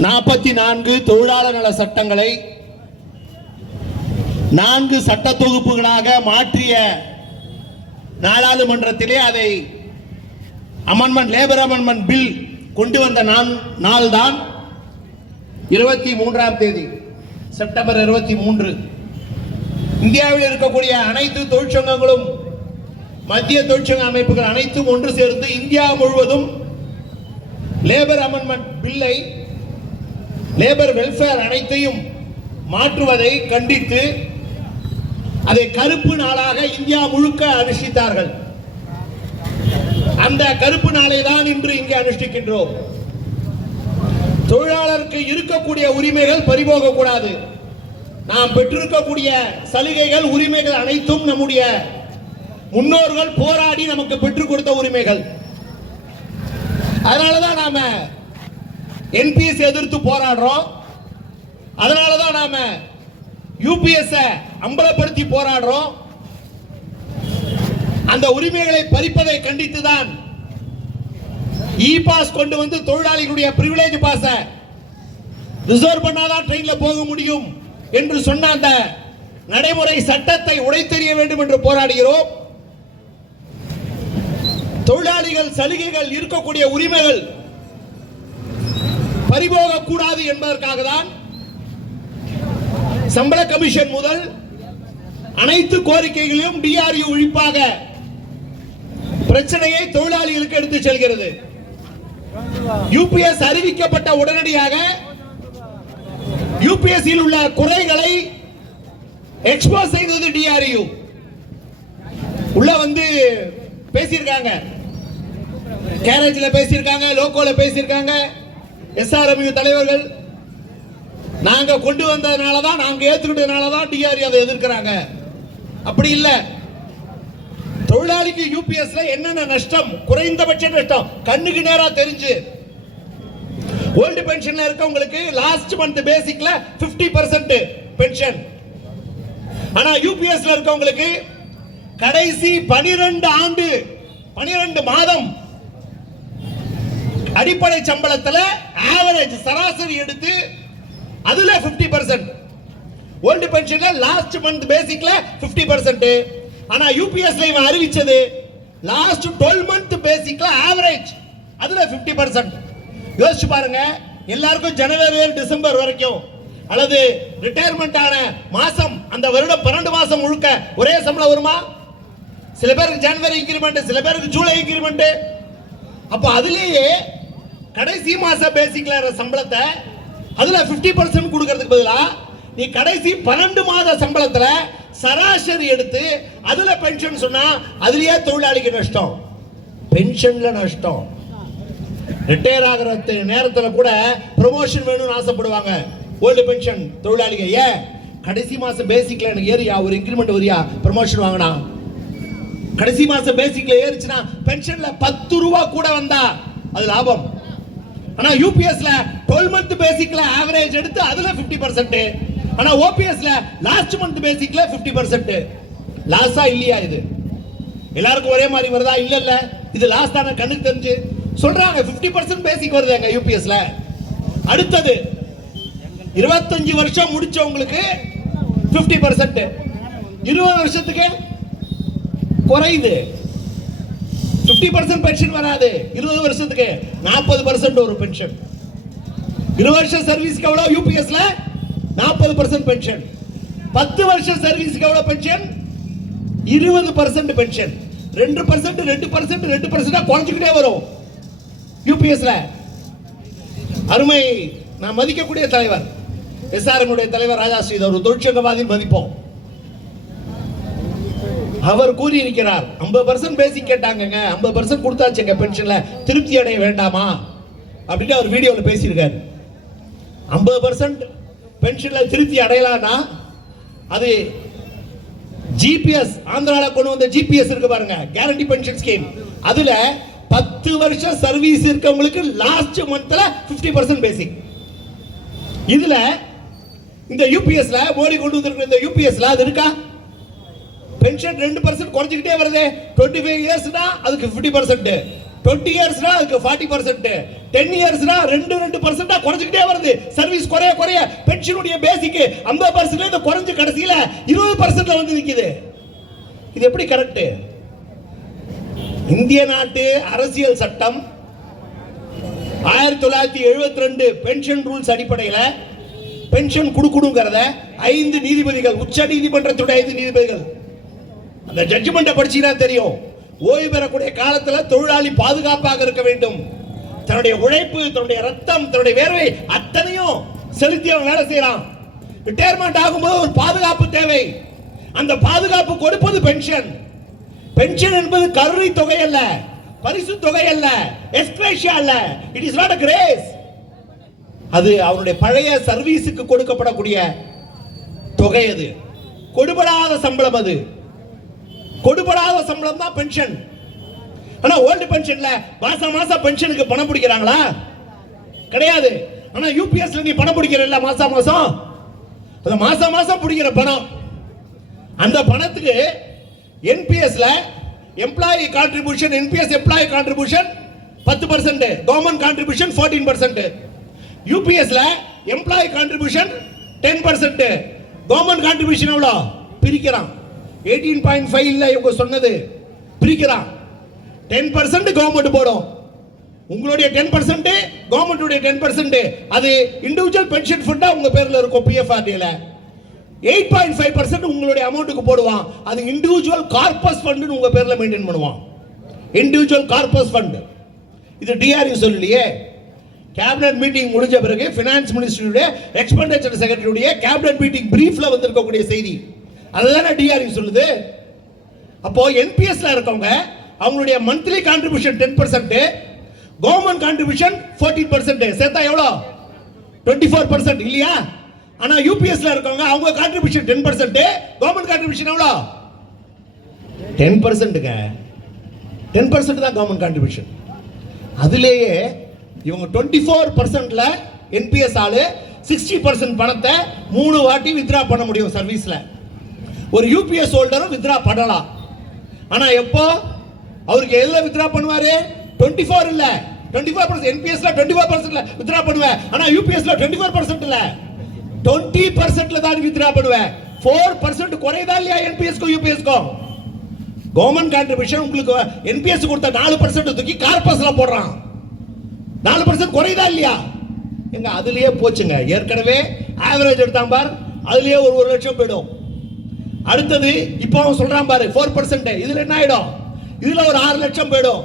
44 தொழிலாளர் நல சட்டங்களை 4 சட்ட தொகுப்புகளாக மாற்றிய நாடாளுமன்றத்திலே அதை லேபர் அமெண்ட்மெண்ட் பில் கொண்டு வந்த நாள் தான் 23ஆம் தேதி செப்டம்பர் 23. இந்தியாவில் இருக்கக்கூடிய அனைத்து தொழிற்சங்கங்களும் மத்திய தொழிற்சங்க அமைப்புகள் அனைத்தும் ஒன்று சேர்ந்து இந்தியா முழுவதும் லேபர் அமெண்ட்மெண்ட் பில்லை லேபர் வெல்ஃபேர் அனைத்தையும் மாற்றுவதை கண்டித்து அதை கருப்பு நாளாக இந்தியா முழுக்க அனுஷ்டித்தார்கள். அந்த கருப்பு நாளை தான் இன்று இங்கே அனுஷ்டிக்கின்றோம். தொழிலாளருக்கு இருக்கக்கூடிய உரிமைகள் பறிபோக கூடாது. நாம் பெற்றிருக்கக்கூடிய சலுகைகள் உரிமைகள் அனைத்தும் நம்முடைய முன்னோர்கள் போராடி நமக்கு பெற்றுக் கொடுத்த உரிமைகள். அதனாலதான் நாம என்பிஎஸ் எதிர்த்து போராடுறோம். அதனாலதான் நாம யூபிஎஸ் அம்பலப்படுத்தி போராடுறோம். அந்த உரிமைகளை பறிப்பதை கண்டித்துதான் இ பாஸ் கொண்டு வந்து தொழிலாளிகளுடைய பிரிவிலேஜ் பாஸ ரிசர்வ் பண்ணாதான் ட்ரெயின்ல போக முடியும் என்று சொன்ன அந்த நடைமுறை சட்டத்தை உடைத்தெறிய வேண்டும் என்று போராடுகிறோம். தொழிலாளிகள் சலுகைகள் இருக்கக்கூடிய உரிமைகள் பறிபோக கூடாது என்பதற்காக தான் சம்பள கமிஷன் முதல் அனைத்து கோரிக்கைகளையும் டிஆர்யூ ஒழிப்பாக பிரச்சனையை தொழிலாளிகளுக்கு எடுத்து செல்கிறது. யூபிஎஸ் அறிவிக்கப்பட்ட உடனடியாக யூபிஎஸ் உள்ள குறைகளை எக்ஸ்போஸ் செய்தது டிஆர்யூ. உள்ள வந்து பேசியிருக்காங்க, கேரேஜ்ல பேசியிருக்காங்க, லோகோல பேசியிருக்காங்க. எஸ்ஆர்எம்யூ தலைவர்கள் நாங்க கொண்டு வந்ததனால தான், நாங்க ஏத்துக்கிட்டதனால தான் டிஆர்யூ அதை எதிர்க்கிறாங்க. அப்படி இல்ல, தொழிலாளிக்கு யூபிஎஸ்ல என்னென்ன நஷ்டம், குறைந்தபட்ச நஷ்டம் கண்ணுக்கு நேரா தெரிஞ்சு, ஓல்டு பென்ஷன்ல இருக்கவங்களுக்கு லாஸ்ட் மந்த் பேசிக்ல 50% பென்ஷன். ஆனா யூபிஎஸ்ல இருக்கவங்களுக்கு கடைசி 12 மாதம் அடிப்படை சம்பளத்தில் ஆவரேஜ் சராசரி எடுத்து அதுல 50%, ஓல்டு பென்ஷன்ல லாஸ்ட் மந்த் பேசிக்ல 50%. ஆனா யூபிஎஸ்ல இவன் அறிவிச்சது லாஸ்ட் 12 மந்த் பேசிக்ல ஆவரேஜ் அதுல 50%. யோசிச்சு பாருங்க, எல்லாருக்கும் ஜனவரி டிசம்பர் வரைக்கும் அல்லது ரிட்டையர்மெண்ட் ஆன மாசம் அந்த வருடம் 12 மாசம் முழுக்க ஒரே சம்பளம் வருமா? சில பேருக்கு ஜனவரி இன்கிரிமெண்ட், சில பேருக்கு ஜூலை இன்கிரிமெண்ட். அப்ப அதுலயே கடைசி மாச பேசிக்ல சம்பளத்தை அதுல 50% கொடுக்கிறதுக்கு பதிலா நீ கடைசி 12 மாத சம்பளத்துல சராசரி எடுத்து அதுல பென்ஷன் சொன்னா அதுலயே தொழிலாளிக்கு நஷ்டம், பென்ஷன்ல நஷ்டம். ரிட்டையர் ஆகிற நேரத்தில் கூட ப்ரமோஷன் வேணும்னு ஆசைப்படுவாங்க ஓல்டு பென்ஷன் தொழிலாளிங்க. ஏன் கடைசி மாசம் பேசிக்ல எனக்கு ஏறியா, ஒரு இன்கிரிமெண்ட் வரியா, ப்ரமோஷன் வாங்கினா கடைசி மாசம் பேசிக்ல ஏறிச்சுன்னா பென்ஷன்ல 10 ரூபா கூட வந்தா அது லாபம். ஆனா யூபிஎஸ்ல 12 மந்த் பேசிக்ல ஆவரேஜ் எடுத்து அதுல 50%. ஆனா ஓபிஎஸ்ல லாஸ்ட் மந்த் பேசிக்ல 50%. லாஸா இல்லையா? இது எல்லாருக்கும் ஒரே மாதிரி வருதா? இல்ல இது லாஸ் தானே கண்ணுக்கு தெரிஞ்சு சொல்றாங்க. 50% பேசிக் வருதுங்க யூபிஎஸ்ல. அடுத்தது 25 வருஷம் முடிச்சவங்களுக்கு 50%, 20 வருஷத்துக்கு குறையுது. 50% பென்ஷன் வராது. 20 வருஷத்துக்கு 40% ஒரு பென்ஷன். 20 வருஷம் சர்வீஸ்க்கு எவ்வளவு யூபிஎஸ்ல? 40% பென்ஷன். 10 வருஷம் சர்வீஸ்க்கு எவ்வளவு பென்ஷன்? 20% பென்ஷன். 2% 2% 2% குறைஞ்சிக்கிட்டே வரும் யூபிஎஸ்ல. அருமை நான் மதிக்கக்கூடிய தலைவர் எஸ்ஆர்எம் உடைய தலைவர் ராஜா ஸ்ரீ, ஒரு தொழிற்சங்கவாதி மதிப்போம். அவர் கூறி இருக்கிறார் 50% பேசிக் கேட்டாங்க, 50% கொடுத்தாச்சுங்க பென்ஷன்ல, திருப்தி அடைய வேண்டாமா அப்படின்னு அவர் வீடியோல பேசியிருக்காரு. 50% பென்ஷன்ல திருப்தி அடையலாம்னா அது ஜிபிஎஸ் ஆந்திரால கொண்டு வந்த ஜிபிஎஸ் இருக்கு பாருங்க, கேரண்டி பென்ஷன் ஸ்கீம். அதுல 10 வருஷம் சர்வீஸ் இருக்கவங்களுக்கு லாஸ்ட் மந்த்ல 50% பேசிக். இதுல இந்த யூபிஎஸ்ல மோடி கொண்டு வந்திருக்கிற இந்த யூபிஎஸ்ல அது இருக்கா? பென்ஷன் 2% குறைஞ்சிக்கிட்டே வருது. 25 இயர்ஸ்னா அதுக்கு 50%, 20 இயர்ஸ்னா அதுக்கு 40%, 10 இயர்ஸ்னா 2% குறைஞ்சிக்கிட்டே வருது. சர்வீஸ் குறைய குறைய பென்ஷனுடைய பேசிக் 50% குறைஞ்சு கடைசியில 20% வந்து நிக்குது. இது எப்படி கரெக்ட்? இந்திய நாட்டு அரசியல் சட்டம் 1972 பென்ஷன் ரூல்ஸ் அடிப்படையில் பென்ஷன் கொடுக்கணுங்கிறத 5 நீதிபதிகள், உச்ச நீதிமன்றத்துடைய 5 நீதிபதிகள், அந்த ஜட்ஜ்மெண்ட்டை படிச்சீங்கன்னா தெரியும். ஓய்வு பெறக்கூடிய காலத்தில் தொழிலாளி பாதுகாப்பாக இருக்க வேண்டும். தன்னுடைய உழைப்பு, தன்னுடைய ரத்தம், தன்னுடைய வேர்வை அத்தனையும் செலுத்தி அவன் வேலை செய்யறான். ரிட்டையர்மெண்ட் ஆகும்போது ஒரு பாதுகாப்பு தேவை. அந்த பாதுகாப்பு கொடுப்பது பென்ஷன். பென்ஷன் என்பது கருணை தொகை அல்ல, பரிசு தொகை அல்ல, எக்ஸ்கிரேஷியா அல்ல. It is not a grace. அது அவருடைய பழைய சர்வீஸுக்கு கொடுக்கப்படக்கூடிய தொகை. அது கொடுபடாத சம்பளம். அது கொடுபடாத சம்பளம் தான் பென்ஷன். ஆனா ஓல்டு பென்ஷன்ல மாசம் மாசம் பென்ஷனுக்கு பணம் பிடிக்கிறாங்களா? கிடையாது. ஆனா யூபிஎஸ்ல நீ பணம் பிடிக்கிறல்ல மாசம் மாசம், அந்த மாசம் மாசம் பிடிக்கிற பணம், அந்த பணத்துக்கு என்பிஎஸ்ல employee contribution, NPS employee contribution 10%, government contribution 14%. யூபிஎஸ்ல எம்ப்ளாயி கான்ட்ரிபியூஷன் 10%, கவர்மெண்ட் கான்ட்ரிபியூஷன் எவ்வளோ பிரிக்கிறான்? 18.5 இல்ல இவங்க சொன்னது, பிரிக்கிறான். 10% கவர்மெண்ட் போடும், உங்களுடைய 10%, கவர்மெண்ட்டுடைய 10%. அது இண்டிவிஜுவல் பென்ஷன் ஃபண்டா உங்க பேர்ல இருக்கும் பிஎஃப்ஆர்டில. 8.5% உங்களுடைய அமௌண்ட்டுக்கு போடுவான். அது இண்டிவிஜுவல் கார்பஸ் ஃபண்ட் உங்க பேர்ல மெயின்டைன் பண்ணுவான். Individual corpus fund. இது டிஆர்யூ சொல்லலையே. கேபினட் மீட்டிங் முடிஞ்ச பிறகு ஃபினான்ஸ் மினிஸ்டருடைய எக்ஸ்பெண்டிச்சர் செக்ரட்டரியுடைய கேபினட் மீட்டிங் பிரீஃப்ல வந்திருக்கக்கூடிய செய்தி அதுதானே டிஆர்யூ சொல்லுது. அப்போ என்பிஎஸ்ல இருக்கவங்க அவங்களுடைய மந்த்லி கான்ட்ரிபியூஷன் 10%, கவர்மெண்ட் கான்ட்ரிபியூஷன் 14%, சேர்த்தா எவ்வளோ? 24% இல்லையா? ஆனா யூபிஎஸ்ல இருக்கவங்க அவங்க கான்ட்ரிபியூஷன் 10%, கவர்மெண்ட் கான்ட்ரிபியூஷன் எவ்வளோ? 10%ங்க. 10% தான் கவர்மெண்ட் கான்ட்ரிபியூஷன். அதுலேயே இவங்க 24%ல என்பிஎஸ் ஆளு 60% பணத்தை 3 வாட்டி வித்ரா பண்ண முடியும் சர்வீஸ்ல. ஒரு யூபிஎஸ் ஹோல்டரும் வித்ரா பண்ணலாம். ஆனா எப்போ அவருக்கு எதுல வித்ரா பண்ணுவாரு? 24 இல்ல, 24%. என்பிஎஸ்ல 24% வித்ரா பண்ணுவேன், ஆனா யூபிஎஸ்ல 24% இல்ல, 20%ல தான் வித்ரா பண்ணுவேன். 4% குறையுதா இல்லையா என்பிஎஸ்க்கும் யூபிஎஸ்க்கும்? கவர்மெண்ட் கான்ட்ரிபியூஷன் உங்களுக்கு என்பிஎஸ் கொடுத்த 4% தூக்கி கார்பஸ்ல போடுறான். 4% குறையுதா இல்லையா? எங்க அதுலயே போச்சுங்க. ஏற்கனவே ஆவரேஜ் எடுத்தான் பார், அதுலயே ஒரு 1 லட்சம் போயிடும். அடுத்தது இப்போ அவன் சொல்றான் பாரு 4%, இதுல என்ன ஆயிடும்? இதுல ஒரு 6 லட்சம் போயிடும்.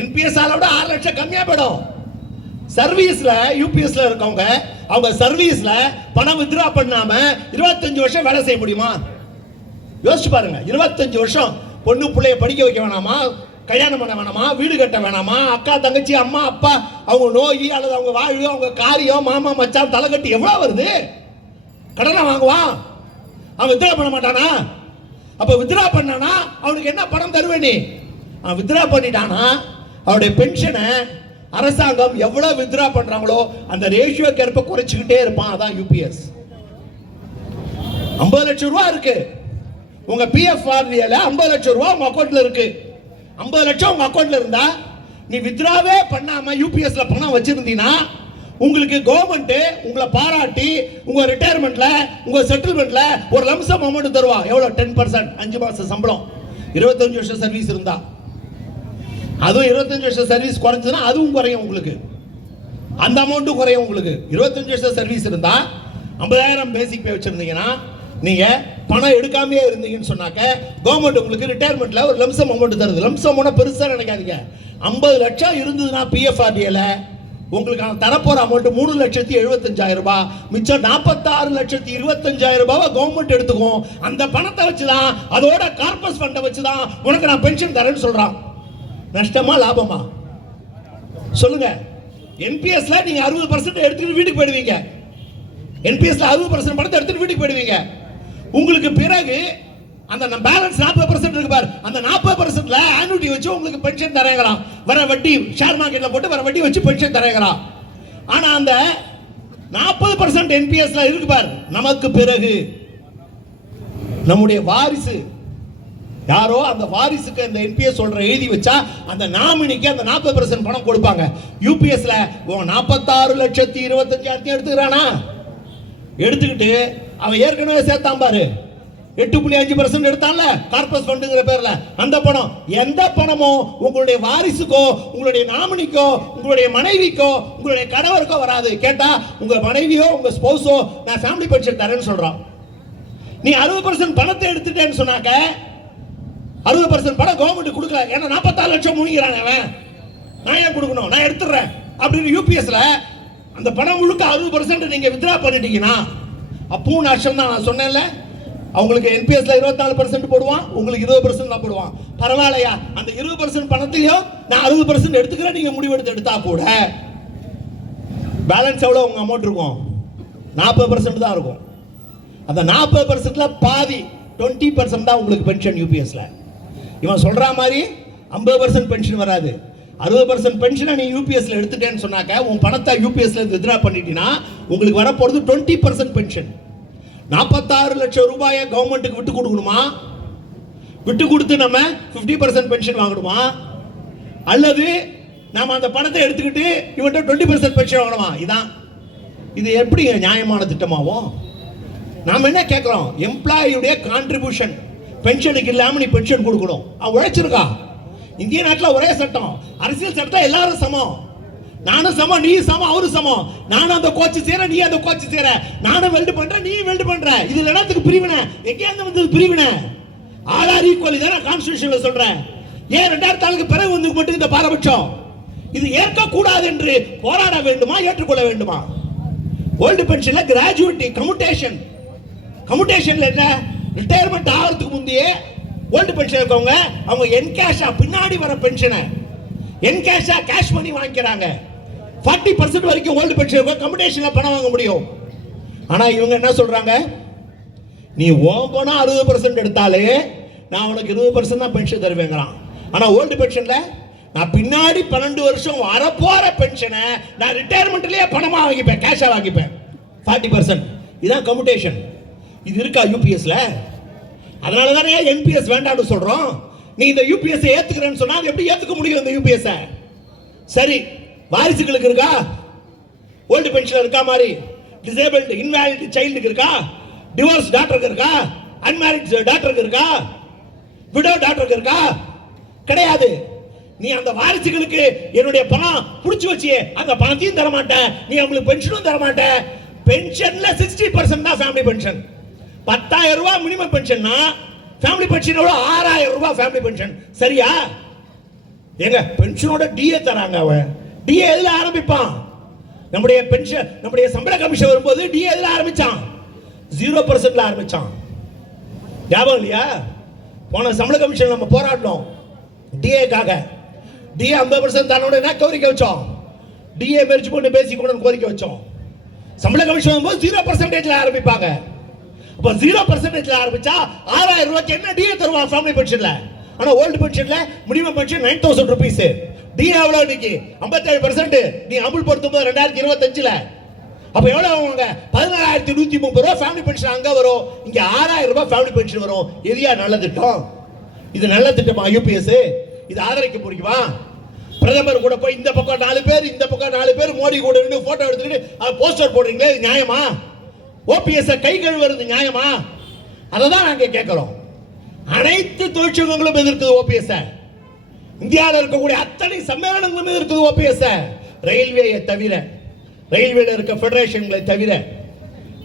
என்பிஎஸ் ஆளோட 6 லட்சம் கம்மியா போயிடும். சர்வீஸ்ல யூபிஎஸ்ல இருக்கவங்க அவங்க சர்வீஸ்ல பணம் வித்ரா பண்ணாம 25 வருஷம் வேலை செய்ய முடியுமா? யோசிச்சு பாருங்க. 25 வருஷம் பொண்ணு பிள்ளைய படிக்க வைக்க வேணாமா? கல்யாணம் பண்ண வேணாமா? வீடு கட்ட வேணாமா? அக்கா தங்கச்சி அம்மா அப்பா அவங்க நோய் அல்லது அவங்க வாழ்வு அவங்க காரியம் மாமா மச்சான் தலைக்கட்டி எவ்வளவு வருது? கடனை வாங்குவான். அவன் வித்ரா பண்ண மாட்டானா? அப்ப வித்ரா பண்ணானா அவனுக்கு என்ன பணம் தருவே? நீ அவன் வித்ரா பண்ணிட்டானா அவனுடைய பென்ஷனை அரசாங்கம் எவ்வளவு வித்ரா பண்றாங்களோ அந்த ரேஷியோக்கு ஏற்ப குறைச்சிக்கிட்டே இருப்பான். அதான் யூபிஎஸ். 50 லட்சம் ரூபாய் இருக்கு உங்க பிஎஃப்ஆர்டிஎல, 50 லட்சம் ரூபாய் உங்க அக்கௌண்ட்ல இருக்கு. 50 லட்சம் உங்க அக்கௌண்ட்ல இருந்தா நீ வித்ராவே பண்ணாம யூபிஎஸ்ல பணம் வச்சிருந்தீங்கன்னா உங்களுக்கு கவர்மெண்ட் உங்களை பாராட்டி உங்க ரிட்டையர்மெண்ட்ல உங்க செட்டில்மெண்ட்ல ஒரு லம்சம் அமௌண்ட் தருவா. எவ்வளவு? 10%. 5 மாசம் சம்பளம். 25 வருஷம் சர்வீஸ் இருந்தா அதுவும் 25 வருஷம் சர்வீஸ் குறைஞ்சதுன்னா அதுவும் குறையும் உங்களுக்கு. அந்த அமௌண்ட்டும் குறையும் உங்களுக்கு. 25 வருஷம் சர்வீஸ் இருந்தா 50,000 பேசிக் பே வச்சிருந்தீங்கன்னா நீங்க பணம் எடுக்காமயே இருந்தீங்கன்னு சொன்னாக்க கவர்மெண்ட் உங்களுக்கு ரிட்டையர்மெண்ட்ல ஒரு லம்சம் அமௌண்ட் தருது. லம்சம் பெருசா நினைக்காதீங்க. 50 லட்சம் இருந்ததுன்னா பிஎஃப்ஆர்டிஎல உங்களுக்கு தரப்போற அமௌண்ட் 3,75,000 ரூபாய். மிச்சம் 46,25,000 ரூபாவை கவர்மெண்ட் எடுத்துக்கும். அந்த பணத்தை வச்சுதான், அதோட கார்பஸ் ஃபண்டை வச்சுதான் உனக்கு நான் பென்ஷன் தரேன்னு சொல்றான். நஷ்டமா லாபமா சொல்லுங்க? என்பிஎஸ்ல நீங்க 60% எடுத்துட்டு வீட்டுக்கு போயிடுவீங்க. என்பிஎஸ்ல 60% பணத்தை எடுத்துட்டு வீட்டுக்கு போயிடுவீங்க. உங்களுக்கு பிறகு அந்த பேலன்ஸ் 40% இருக்கு பாரு, அந்த 40%ல ஆனுட்டி வச்சு உங்களுக்கு பென்ஷன் தரேங்கறான். வர வட்டி ஷேர் மார்க்கெட்ல போட்டு வர வட்டி வச்சு பென்ஷன் தரேங்கறான். ஆனா அந்த 40% என்பிஎஸ்ல இருக்கு பாரு, நமக்கு பிறகு நம்முடைய வாரிசு யாரோ அந்த வாரிசுக்கு அந்த என்பிஎஸ் சொல்ற எழுதி வச்சா அந்த நாமினிக்கு அந்த 40% பணம் கொடுப்பாங்க. யூபிஎஸ்ல 46,25,000 எடுத்துக்கிறானா? எடுத்துக்கிட்டு அவன் ஏற்கனவே சேர்த்தான் பாரு, 8.5% எடுத்தான்ல கார்பஸ் ஃபண்டுங்கிற பேர்ல. அந்த பணம் எந்த பணமோ உங்களுடைய வாரிசுக்கோ உங்களுடைய நாமினிக்கோ உங்களுடைய மனைவிக்கோ உங்களுடைய கணவருக்கோ வராது. கேட்டா உங்க மனைவியோ உங்க ஸ்பௌஸோ நான் ஃபேமிலி பென்ஷன் தரேன்னு சொல்றான். நீ 60% பணத்தை எடுத்துட்டேன்னு சொன்னாக்க 60% பணம் கவர்மெண்ட் கொடுக்கல. ஏன்னா 44 லட்சம் முழுங்கிறாங்க அவன். நான் ஏன் கொடுக்கணும்? நான் எடுத்துறேன் அப்படின்னு யூபிஎஸ்ல அந்த பணம் முழுக்க 60% நீங்க வித்ரா பண்ணிட்டீங்கன்னா அப்பவும் நஷ்டம் தான். நான் சொன்னேன்ல, அவங்களுக்கு என்பிஎஸ்ல 24% போடுவான், உங்களுக்கு 20% தான் போடுவான். பரவாயில்லையா? அந்த 20% பணத்தையும் நான் 60% எடுத்துக்கிறேன். நீங்க முடிவெடுத்து எடுத்தா கூட பேலன்ஸ் எவ்வளவு உங்க அமௌண்ட் இருக்கும்? 40% தான் இருக்கும். அந்த 40%ல பாதி 20% தான் உங்களுக்கு பென்ஷன் யூபிஎஸ்ல. இவன் சொல்ற மாதிரி 50% பென்ஷன் வராது. 60% பென்ஷனை நீ யூபிஎஸ்ல எடுத்துட்டேன்னு சொன்னாக்க உன் பணத்தை யூபிஎஸ்ல வித்ரா பண்ணிட்டீங்கன்னா உங்களுக்கு வர போறது 20% பென்ஷன். 46 லட்சம் ரூபாயை கவர்மெண்ட்டுக்கு விட்டு கொடுக்கணுமா? விட்டு கொடுத்து நம்ம 50% பென்ஷன் வாங்கணுமா? அல்லது நாம அந்த பணத்தை எடுத்துக்கிட்டு இவன்ட்ட 20% பென்ஷன் வாங்கணுமா? இதான். இது எப்படி நியாயமான திட்டமாகும்? நாம என்ன கேட்கிறோம்? எம்ப்ளாயியுடைய கான்ட்ரிபியூஷன் பென்ஷனுக்கு இல்லாம நீ பென்ஷன் கொடுக்கணும். அவன் உழைச்சிருக்கா? இந்திய நாட்டில் ஒரே சட்டம், அரசியல் சட்டம், எல்லாரும் சமம். நானும் சமம், நீ சமம், அவரு சமம். நானும் அந்த கோச்சு சேர, நீ அந்த கோச்சு சேர. நானும் வெல்டு பண்ற, நீ வெல்டு பண்ற. இதுல என்னத்துக்கு பிரிவினை? எங்கேருந்து வந்தது பிரிவினை? ஆல் ஈக்குவல் தான கான்ஸ்டிடியூஷன்ல சொல்றேன். ஏன் 2004 பிறகு வந்து மட்டும் இந்த பாரபட்சம்? இது ஏற்கக்கூடாது என்று போராட வேண்டுமா, ஏற்றுக்கொள்ள வேண்டுமா? ஓல்டு பென்ஷன்ல கிராஜுவிட்டி கம்யூட்டேஷன். கம்யூட்டேஷன்ல என்ன? ரிட்டையர்மெண்ட் ஆகிறதுக்கு முந்தையே ஓல்டு பென்ஷன் இருக்கவங்க அவங்க என்கேஷா பின்னாடி வர பென்ஷனை என்கேஷா கேஷ் பண்ணி வாங்கிக்கிறாங்க. 40% வரைக்கும் ஓல்டு பென்ஷன் கம்யூட்டேஷன்ல பணம் வாங்க முடியும். ஆனா இவங்க என்ன சொல்றாங்க? நீ ஓன் பணம் 60% எடுத்தாலே நான் உனக்கு 20% தான் பென்ஷன் தருவேங்கிறான். ஆனா ஓல்டு பென்ஷன்ல நான் பின்னாடி 12 வருஷம் வரப்போற பென்ஷனை நான் ரிட்டையர்மெண்ட்லயே பணமா வாங்கிப்பேன், கேஷா வாங்கிப்பேன். 40%. இதான் கம்யூட்டேஷன். இது இருக்கா யூபிஎஸ்ல? அதனால தானே என்பிஎஸ் வேண்டாம்னு சொல்றோம். நீ இந்த யூபிஎஸ் ஏத்துக்கிறேன்னு சொன்னா எப்படி ஏத்துக்க முடியும்? இந்த யூபிஎஸ் சரி வாரிசுகளுக்கு இருக்கா? ஓல்டு பென்ஷன் இருக்கா? மாதிரி டிசேபிள்ட் இன்வாலிட் சைல்டுக்கு இருக்கா? டிவோர்ஸ் டாக்டருக்கு இருக்கா? அன்மேரிட் டாக்டருக்கு இருக்கா? விடோ டாக்டருக்கு இருக்கா? கிடையாது. நீ அந்த வாரிசுகளுக்கு என்னுடைய பணம் புடிச்சு வச்சியே அந்த பணத்தையும் தர மாட்டேன், நீ அவங்களுக்கு பென்ஷனும் தர மாட்டேன். பென்ஷன்ல 60% தான் ஃபேமிலி பென்ஷன். 10,000 ரூபாய் மினிமம் பென்ஷன்னா ஃபேமிலி பென்ஷன் எவ்வளவு? 6,000 ரூபாய் ஃபேமிலி பென்ஷன். சரியா? ஏங்க பென்ஷனோட டிஏ தராங்க. அவன் டிஏ எதுல ஆரம்பிப்பான்? நம்முடைய பென்ஷன் நம்முடைய சம்பள கமிஷன் வரும்போது டிஏ எதுல ஆரம்பிச்சான்? 0%ல ஆரம்பிச்சான். ஞாபகம் இல்லையா? போன சம்பள கமிஷன் நம்ம போராடணும் டிஏக்காக. டிஏ 50% தன்னோட என்ன கோரிக்கை வச்சோம்? டிஏ மெர்ஜ் பண்ணி பேசிக் கூட கோரிக்கை வச்சோம். சம்பள கமிஷன் வரும்போது 0%ல ஆரம்பிப்பாங்க. அப்ப 0%ல ஆரம்பிச்சா 6,000 ரூபாய்க்கு என்ன டிஏ தருவான் ஃபேமிலி பென்ஷன்ல? ஆனா ஓல்டு பென்ஷன்ல மினிமம் பென்ஷன் 9,000 rupees. டி எவ்வளவு இன்னைக்கு 57%. நீ அமுல் பொறுத்தும் போது 2025ல அப்ப எவ்வளவு ஆகுங்க? 17130 ரூபாய் ஃபேமிலி பென்ஷன் அங்க வரும், இங்க 6000 ரூபாய் ஃபேமிலி பென்ஷன் வரும். எதியா நல்ல திட்டம்? இது நல்ல திட்டமா யூபிஎஸ்? இது ஆதரிக்க முடியுமா? பிரதமர் கூட போய் இந்த பக்கம் 4 பேர், இந்த பக்கம் 4 பேர் மோடி கூட நின்று போட்டோ எடுத்துக்கிட்டு போஸ்டர் போடுறீங்களே, இது நியாயமா? ஓபிஎஸ் கை கழுவுறது நியாயமா? அதை தான் நாங்க கேட்கிறோம். அனைத்து தொழிற்சங்கங்களும் எதிர்க்குது ஓபிஎஸ். இந்தியாவில் இருக்கக்கூடிய அத்தனை சம்மேளனங்களும் எதிர்க்குது ஓபிஎஸ். ரயில்வேயை தவிர, ரயில்வேல இருக்க ஃபெடரேஷன்களை தவிர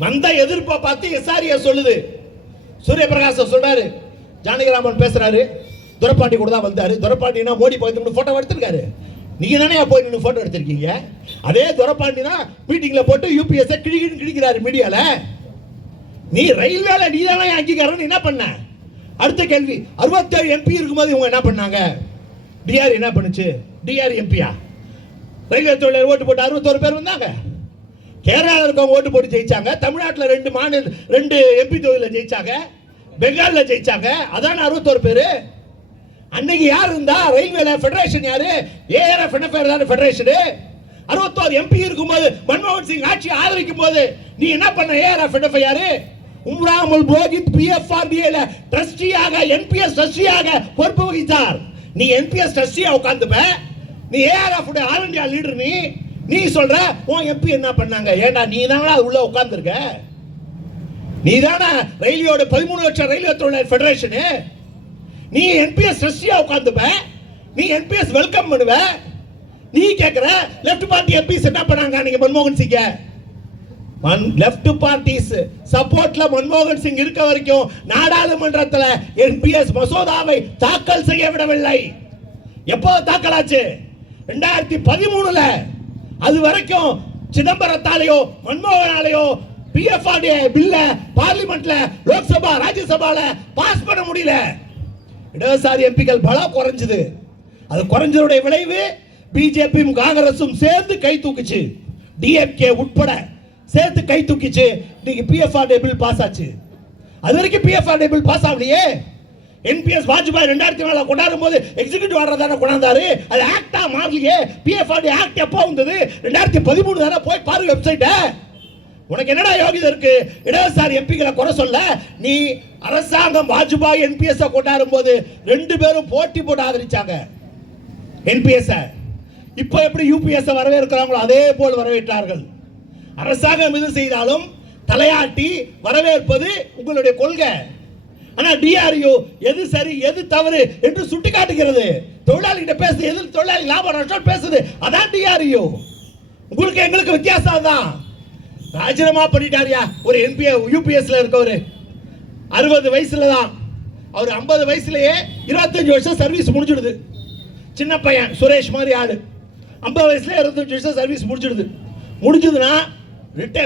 வந்த எதிர்ப்பை பார்த்து எஸ்ஆர்ஏ சொல்லுது. சூரியபிரகாச சொல்றாரு, ஜானகிராமன் பேசுறாரு, துரப்பாண்டி கூட தான் வந்தாரு. துரப்பாண்டினா மோடி போய் போட்டோ எடுத்திருக்காரு. நீங்க தானே போய் நின்று போட்டோ எடுத்திருக்கீங்க. அதே துரப்பாண்டினா மீட்டிங்ல போட்டு யூபிஎஸ் கிழிக்கிறாரு மீடியால. நீ ரயில்வேல நீ தானே அங்கீகாரம் என்ன பண்ண? அடுத்த கேள்வி, 67 எம்பி இருக்கும்போது இவங்க என்ன பண்ணாங்க? டிஆர் என்ன பண்ணுச்சு? டிஆர் எம்பியா? ரயில்வே தொழிலாளர் ஓட்டு போட்டு 61 பேர் வந்தாங்க. கேரளாவில் இருக்கவங்க ஓட்டு போட்டு ஜெயிச்சாங்க. தமிழ்நாட்டில் 2 எம்பி தொகுதியில் ஜெயிச்சாங்க. பெங்காலில் ஜெயிச்சாங்க. அதான் 61 பேர். அன்னைக்கு யார் இருந்தா ரயில்வேல? ஃபெடரேஷன் யாரு? ஏஆர்எஃப் தான் ஃபெடரேஷன். 61 எம்பி இருக்கும்போது மன்மோகன் சிங் ஆட்சி ஆதரிக்கும் போது நீ என்ன பண்ண? ஏஆர்எஃப் யாரு? உம்ராமுல் போகித் பிஎஃப்ஆர்டிஏல ட்ரஸ்டியாக, என்பிஎஸ் ட்ரஸ்டியாக பொறுப்பு வகித்தார். நீ என்பிஎஸ் ட்ரஸ்டியா உட்கார்ந்துப்ப. நீ ஏஆர்எஃப் உடைய ஆல் இந்தியா லீடர். நீ சொல்ற உன் எம்பி என்ன பண்ணாங்க? ஏண்டா நீ தானே உள்ள உட்கார்ந்துருக்க. நீ தானே ரயில்வேயோட 13 லட்சம் ரயில்வே தொழிலாளர் ஃபெடரேஷன். நீ என்பிஎஸ் ட்ரஸ்டியா உட்கார்ந்துப்ப. நீ என்பிஎஸ் வெல்கம் பண்ணுவ. நீ கேட்கிற லெஃப்ட் பார்ட்டி எம்பிஸ் என்ன பண்ணாங்க நீங்க மன்மோகன் சிங்க? லெஃப்ட் பார்ட்டிஸ் சப்போர்ட்ல மன்மோகன் சிங் இருக்க வரைக்கும் நாடாளுமன்றத்தில் என்பிஎஸ் மசோதாவை தாக்கல் செய்ய விடவில்லை. எப்போ தாக்கலாச்சு? 2013ல. அது வரைக்கும் சிதம்பரத்தாலேயோ மன்மோகனாலேயோ பிஎஃப்ஆர்டிஏ பில்ல பார்லிமெண்ட்ல, லோக்சபா, ராஜ்யசபால பாஸ் பண்ண முடியல. இடதுசாரி எம்பிக்கள் பலம் குறைஞ்சது. அது குறைஞ்சதுடைய விளைவு பிஜேபியும் காங்கிரசும் சேர்ந்து கை தூக்குச்சு. டிஎம்கே உட்பட சேர்த்து கை தூக்கிச்சு. இன்னைக்கு பிஎஃப்ஆர்டிஏ பில் பாஸ் ஆச்சு. அது வரைக்கும் பிஎஃப்ஆர்டிஏ பில் பாஸ் ஆகலையே. என்பிஎஸ் வாஜ்பாய் 2004 கொண்டாடும் போது எக்ஸிகியூட்டிவ் ஆர்டர் தானே கொண்டாந்தாரு. அது ஆக்டா மாறலையே. பிஎஃப்ஆர்டிஏ ஆக்ட் எப்போ வந்தது? 2013 தானே. போய் பாரு வெப்சைட்ட. உனக்கு என்னடா யோகிதை இருக்கு இடதுசாரி எம்பிகளை குறை சொல்ல? நீ அரசாங்கம் வாஜ்பாய் என்பிஎஸ் கொண்டாடும் போது 2 பேரும் போட்டி போட்டு ஆதரிச்சாங்க என்பிஎஸ். இப்போ எப்படி யூபிஎஸ் வரவேற்கிறாங்களோ அதே போல் வரவேற்றார்கள். அரசாங்கம் எது செய்தாலும் தலையாட்டி வரவேற்பது உங்களுடைய கொள்கை. ஆனா டிஆர்யூ எது சரி எது தவறு என்று சுட்டிக்காட்டுகிறது. தொழிலாளிகிட்ட பேசுது, எது தொழிலாளி லாபம் நஷ்டம் பேசுது, அதான் டிஆர்யூ. உங்களுக்கு எங்களுக்கு வித்தியாசம் தான். ராஜினாமா பண்ணிட்டாரியா ஒரு என்பி யூபிஎஸ்ல இருக்கவர். 60 வயசுல தான் அவர். 50 வயசுலயே 25 வருஷம் சர்வீஸ் முடிஞ்சிடுது. சின்ன பையன் சுரேஷ் மாதிரி ஆளு 50 வயசுல 25 வருஷம் சர்வீஸ் முடிஞ்சதுன்னா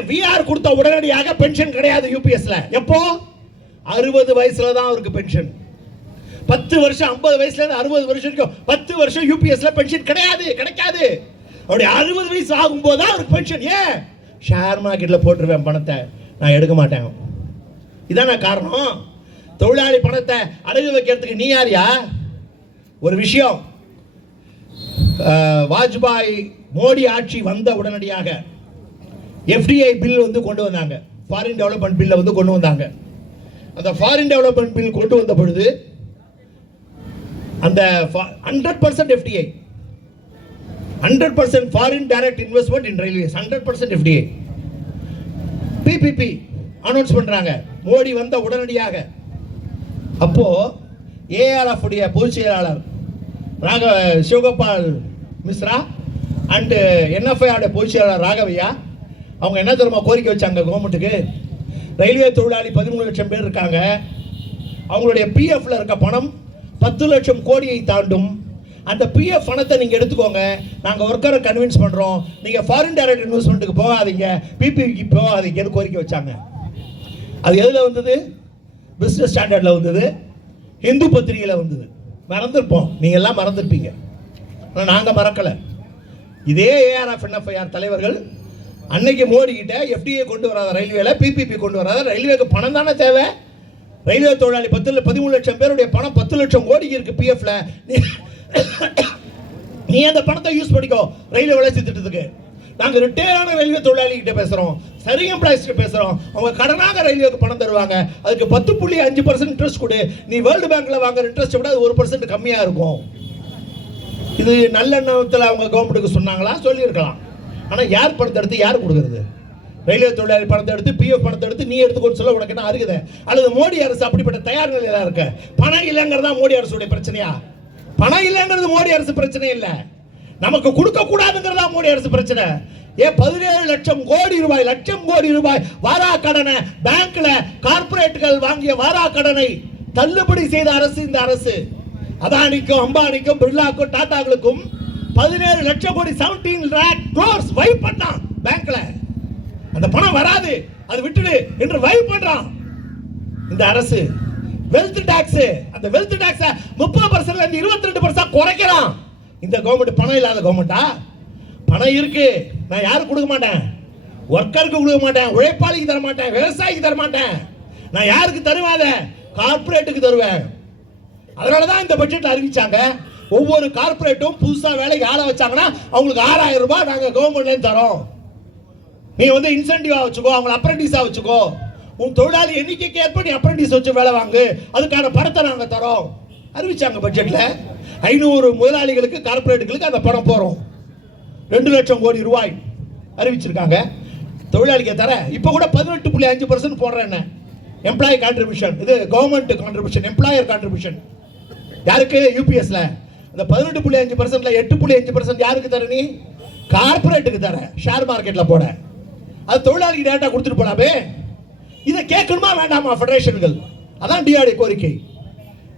விஆர் கொடுத்த உடனடியாக பென்ஷன் கிடையாது யூபிஎஸ்ல. எப்போ? 60 வயசுல தான் அவருக்கு பென்ஷன். 10 வருஷம் 50 வயசுல இருந்து 60 வருஷம் வரைக்கும் 10 வருஷம் யூபிஎஸ்ல பென்ஷன் கிடைக்காது. அவருடைய 60 வயசு ஆகும்போது தான் அவருக்கு பென்ஷன். ஏன்? ஷேர் மார்க்கெட்ல போட்டுருவேன் பணத்தை, நான் எடுக்க மாட்டேன். இதான காரணம். தொழிலாளி பணத்தை அடகு வைக்கிறதுக்கு நீ யாரியா? ஒரு விஷயம், வாஜ்பாய் மோடி ஆட்சி வந்த உடனடியாக எஃப்டிஐ பில் வந்து கொண்டு வந்தாங்க. ஃபாரின் டெவலப்மெண்ட் பில்லை வந்து கொண்டு வந்தாங்க. அந்த ஃபாரின் டெவலப்மெண்ட் பில் கொண்டு வந்த பொழுது அந்த 100% எஃப்டிஐ, 100% ஃபாரின் டைரக்ட் இன்வெஸ்ட்மெண்ட் இன் ரயில்வேஸ், 100% எஃப்டிஐ. பிபிபி அனௌன்ஸ் பண்றாங்க மோடி வந்த உடனடியாக. அப்போ ஏஆர்எஃப் உடைய பொதுச் செயலாளர் சிவகோபால் மிஸ்ரா அண்ட் என்எஃப்ஐ பொதுச் செயலாளர் ராகவையா அவங்க என்ன தெரியுமா கோரிக்கை வச்சாங்க கவர்மெண்ட்டுக்கு? ரயில்வே தொழிலாளி 13 லட்சம் பேர் இருக்காங்க. அவங்களுடைய பிஎஃப்ல இருக்க பணம் 10 லட்சம் கோடியை தாண்டும். அந்த பிஎஃப் பணத்தை நீங்க எடுத்துக்கோங்க, நாங்க ஒர்க்கரை கன்வின்ஸ் பண்றோம், நீங்க ஃபாரின் டைரக்ட் இன்வெஸ்ட்மெண்ட்டுக்கு போகாதீங்க, பிபிக்கு போகாதீங்கன்னு கோரிக்கை வச்சாங்க. அது எதுல வந்தது? பிசினஸ் ஸ்டாண்டர்ட்ல வந்தது, இந்து பத்திரிகையில வந்தது. மறந்துருப்போம், நீங்க எல்லாம் மறந்துருப்பீங்க, ஆனால் நாங்க மறக்கல. இதே ஏஆர்எஃப் என்எஃப்ஐஆர் தலைவர்கள் அன்னைக்கு மோடி கிட்ட எஃப்டிஏ கொண்டு வராத ரயில்வேல, பிபிபி கொண்டு வராத ரயில்வேக்கு பணம் தானே தேவை. ரயில்வே தொழிலாளி 13 லட்சம் பேருடைய பணம் 10 லட்சம் கோடிக்கு இருக்கு பிஎஃப்ல. நீ அந்த பணத்தை யூஸ் பண்ணிக்கோ ரயில்வே வளர்ச்சி திட்டத்துக்கு. நாங்கள் ரிட்டையரான ரயில்வே தொழிலாளிகிட்ட பேசுகிறோம், சரி எம்ப்ளாயிஸ்ட்டு பேசுகிறோம். அவங்க கடனாக ரயில்வேக்கு பணம் தருவாங்க, அதுக்கு 10.5% இன்ட்ரெஸ்ட் கொடு. நீ வேர்ல்டு பேங்க்கில் வாங்குற இன்ட்ரெஸ்ட்டை விட அது 1% கம்மியாக இருக்கும். இது நல்லெண்ணத்தில் அவங்க கவர்மெண்ட்டுக்கு சொன்னாங்களா? சொல்லியிருக்கலாம். ஆனால் யார் பணத்தை எடுத்து யார் கொடுக்குறது? ரயில்வே தொழிலாளி பணத்தை எடுத்து பிஎஃப் பணத்தை எடுத்து நீ எடுத்துக்கொண்டு சொல்ல உனக்கு என்ன இருக்குது? அல்லது மோடி அரசு அப்படிப்பட்ட தயார் நிலையில இருக்கு? பணம் இல்லைங்கிறதா மோடி அரசுடைய பிரச்சனையா? பணம் இல்லைங்கிறது மோடி அரசு பிரச்சனை இல்லை, நமக்கு கொடுக்க கூடாதுங்கிறதா மோடி அரசு பிரச்சனை. ஏன் 17 லட்சம் கோடி ரூபாய் வாரா கடனை பேங்க்ல கார்பரேட்டுகள் வாங்கிய வாரா கடனை தள்ளுபடி செய்த அரசு இந்த அரசு. அதானிக்கும் அம்பானிக்கும் பிர்லாக்கும் டாடாக்களுக்கும் 17 லட்சம் கோடி 17 lakh crores வைப் பண்ணான் பேங்க்ல. அந்த பணம் வராது, அது விட்டுடு என்று வைப் பண்றான் இந்த அரசு. வெல்த் டாக்ஸ், அந்த வெல்த் டாக்ஸ் 30% இருந்து 22% குறைக்கிறான் இந்த கவர்மெண்ட். பணம் இல்லாத கவர்மெண்டா? பணம் இருக்கு, நான் யாருக்கு கொடுக்க மாட்டேன், ஒர்க்கருக்கு கொடுக்க மாட்டேன், உழைப்பாளிக்கு தர மாட்டேன், விவசாயிக்கு தர மாட்டேன். நான் யாருக்கு தருவாத? கார்பரேட்டுக்கு தருவேன். அதனாலதான் இந்த பட்ஜெட்ல அறிவிச்சாங்க, ஒவ்வொரு கார்பரேட்டும் புதுசா வேலைக்கு ஆள வச்சாங்கன்னா அவங்களுக்கு 6000 ரூபாய் நாங்க கவர்மெண்ட்ல தரோம். நீ வந்து இன்சென்டிவா வச்சுக்கோ, அவங்களை அப்ரெண்டிஸா வச்சுக்கோ, உன் தொழிலாளி எண்ணிக்கைக்கு ஏற்ப நீ அப்ரெண்டிஸ் வச்சு வேலை வாங்கு, அதுக்கான பணத்தை நாங்க தரோம் அறிவிச்சாங்க பட்ஜெட்ல. 500 முதலாளிகளுக்கு கார்பரேட்டுகளுக்கு அந்த பணம் போறோம். 2 லட்சம் கோடி ரூபாய் அறிவிச்சிருக்காங்க தொழிலாளிக்கு தர. இப்ப கூட 18.5% போடுறேன் எம்ப்ளாயி கான்ட்ரிபியூஷன். இது கவர்மெண்ட் கான்ட்ரிபியூஷன், எம்ப்ளாயர் கான்ட்ரிபியூஷன். யாருக்கு? யூபிஎஸ்ல. அந்த 18.5%ல 8.5% யாருக்கு தர? நீ கார்பரேட்டுக்கு தர, ஷேர் மார்க்கெட்ல போட. அது தொழிலாளிக்கு டேட்டா கொடுத்துட்டு போலாமே. இதை கேட்கணுமா வேண்டாமா ஃபெடரேஷன்கள்? அதான் டிஆர்டி கோரிக்கை.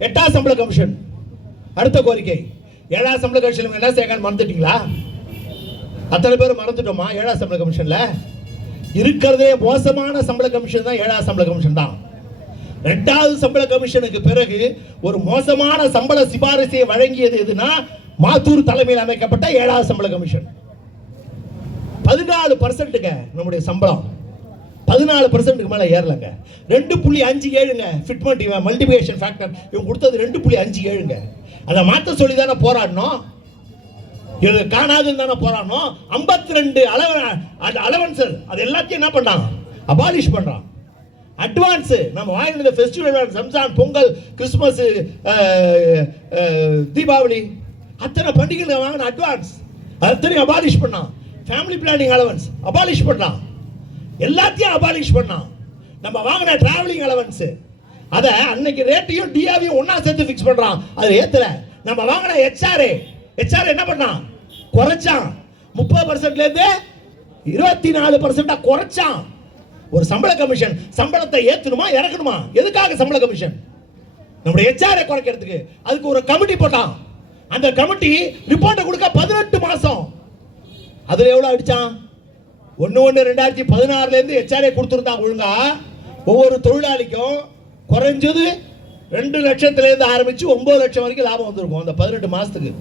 8ஆம் சம்பள கமிஷன் அடுத்த கோரிக்கை. 7ஆம் சம்பள கமிஷன் என்ன செய்ய மறந்துட்டீங்களா? அத்தனை பேர் மறந்துட்டோமா? 7ஆம் சம்பள கமிஷன்ல இருக்கிறதே மோசமான சம்பள கமிஷன் தான் 7ஆம் சம்பள கமிஷன் தான். 2வது சம்பள கமிஷனுக்கு பிறகு ஒரு மோசமான சம்பள சிபாரிசை வழங்கியது எதுனா மாத்தூர் தலைமையில் அமைக்கப்பட்ட 7வது சம்பள கமிஷன். 14% நம்முடைய சம்பளம் 14% மேல ஏறலங்க. 2.57 ஃபிட்மெண்ட் மல்டிபிகேஷன் ஃபேக்டர் இவங்க கொடுத்தது 2.57. அதை மாற்ற சொல்லி தானே போராடணும், இது காணாதுன்னு தானே போராடணும். 52 அலவன்ஸ் அது எல்லாத்தையும் என்ன பண்ணான்? அபாலிஷ் பண்றான். அட்வான்ஸ் நம்ம வாங்கின ஃபெஸ்டிவல், ரம்ஜான், பொங்கல், கிறிஸ்துமஸ், தீபாவளி அத்தனை பண்டிகைகள் வாங்கின அட்வான்ஸ் அத்தனையும் அபாலிஷ் பண்ணான். ஃபேமிலி பிளானிங் அலவன்ஸ் அபாலிஷ் பண்ணான். எல்லாத்தையும் அபாலிஷ் பண்ணான். நம்ம வாங்கின டிராவலிங் அலவன்ஸ் அதை அன்னைக்கு ரேட்டையும் டிஆவையும் ஒன்னா சேர்த்து ஃபிக்ஸ் பண்றான், அது ஏத்தல. நம்ம வாங்கின ஹெச்ஆர்ஏ என்ன பண்ணான்? குறைச்சான். 30%ல இருந்து 24% குறைச்சான். ஒரு சம்பள கமிஷன் சம்பளத்தை ஏத்தணுமா இறக்கணுமா? எதுக்காக சம்பள கமிஷன்? நம்முடைய ஹெச்ஆர்ஏ குறைக்கிறதுக்கு. அதுக்கு ஒரு கமிட்டி போட்டான். அந்த கமிட்டி ரிப்போர்ட்டை கொடுக்க 18 மாசம். அதுல எவ்வளவு அடிச்சான்? 1/1/2016 இருந்து ஹெச்ஆர்ஏ கொடுத்துருந்தான் ஒழுங்கா. ஒவ்வொரு தொழிலாளிக்கும் குறைஞ்சது 2 லட்சத்துல இருந்து ஆரம்பிச்சு 9 லட்சம் வரைக்கும் லாபம் வந்திருக்கும். அந்த 18 மாசத்துக்கு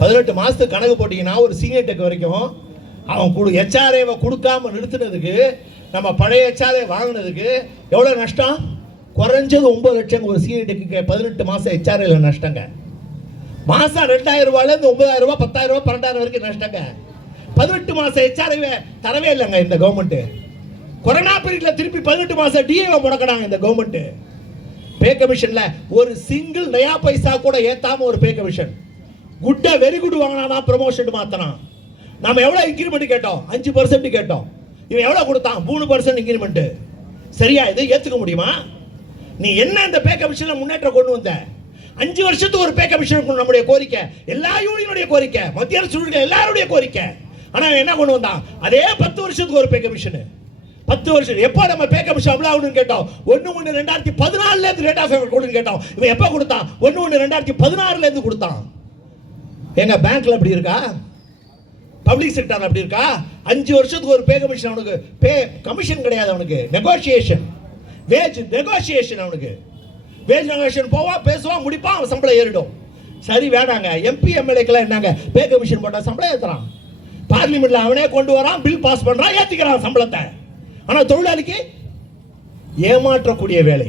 18 மாசத்துக்கு கணக்கு போட்டீங்கன்னா ஒரு சீனியர் டெக் வரைக்கும் அவன் ஹெச்ஆர்ஏவை கொடுக்காம நிறுத்தினதுக்கு, நம்ம பழைய ஹெச்ஆர்ஏ வாங்கினதுக்கு எவ்வளவு நஷ்டம்? குறைஞ்சது 9 லட்சம் ஒரு சீனியர் டெக்கு 18 மாசம் ஹெச்ஆர்ஏல நஷ்டங்க. மாசம் 2000 ரூபாயில இருந்து 9000 ரூபாய், 10000 ரூபாய், 12000 வரைக்கும் நஷ்டங்க. 18 மாசம் ஹெச்ஆர்ஏ தரவே இல்லைங்க இந்த கவர்மெண்ட். கொரோனா பீரியட்ல திருப்பி 18 மாசம் டிஏவை முடக்கினாங்க இந்த கவர்மெண்ட். பே கமிஷன்ல ஒரு சிங்கிள் நயா பைசா கூட ஏத்தாம ஒரு பே கமிஷன். குட்டா வெரி குட் வாங்கினா ப்ரமோஷன் மாத்தனான். நாம எவ்வளவு இன்கிரிமெண்ட் கேட்டோம்? 5% கேட்டோம். இவன் எவ்வளவு கொடுத்தான்? 3% இன்கிரிமெண்ட். சரியா? இது ஏத்துக்க முடியுமா? நீ என்ன இந்த பே கமிஷன்ல முன்னேற்றம் கொண்டு வந்த? 5 வருஷத்துக்கு ஒரு பே கமிஷன் நம்முடைய கோரிக்கை, எல்லா யூனியனுடைய கோரிக்கை, மத்திய அரசு எல்லாருடைய கோரிக்கை. ஆனா என்ன கொண்டு வந்தான்? அதே 10 வருஷத்துக்கு ஒரு பே கமிஷன். 10 வருஷம் எப்போ நம்ம பே கமிஷன் அவ்வளவு ஆகணும்னு கேட்டோம்? 1/1/2014 இருந்து ரேட் ஆஃப் பேமெண்ட் கொடுன்னு கேட்டோம். இவன் எப்போ கொடுத்தான்? 1/1/2016 இருந்து கொடுத்தான். எங்க பேங்க்ல அப்படி இருக்கா? பப்ளிக் செக்டர் அப்படி இருக்கா? 5 வருஷத்துக்கு ஒரு பே கமிஷன். அவனுக்கு பே கமிஷன் கிடையாது, அவனுக்கு நெகோசியேஷன், வேஜ் நெகோசியேஷன். அவனுக்கு வேஜ் நெகோசியேஷன் போவான், பேசுவான், முடிப்பான், அவன் சம்பளம் ஏறிடும். சரி வேணாங்க, எம்பி எம்எல்ஏக்கெல்லாம் என்னங்க பே கமிஷன் போட்டா சம்பளம் ஏத்துறான். பார்லிமெண்ட்ல அவனே கொண்டு வரான், பில் பாஸ் பண்றான், ஏத்திக்கிறான் சம்பளத்தை. ஆனா தொழிலாளிக்கு ஏமாற்றக்கூடிய வேலை,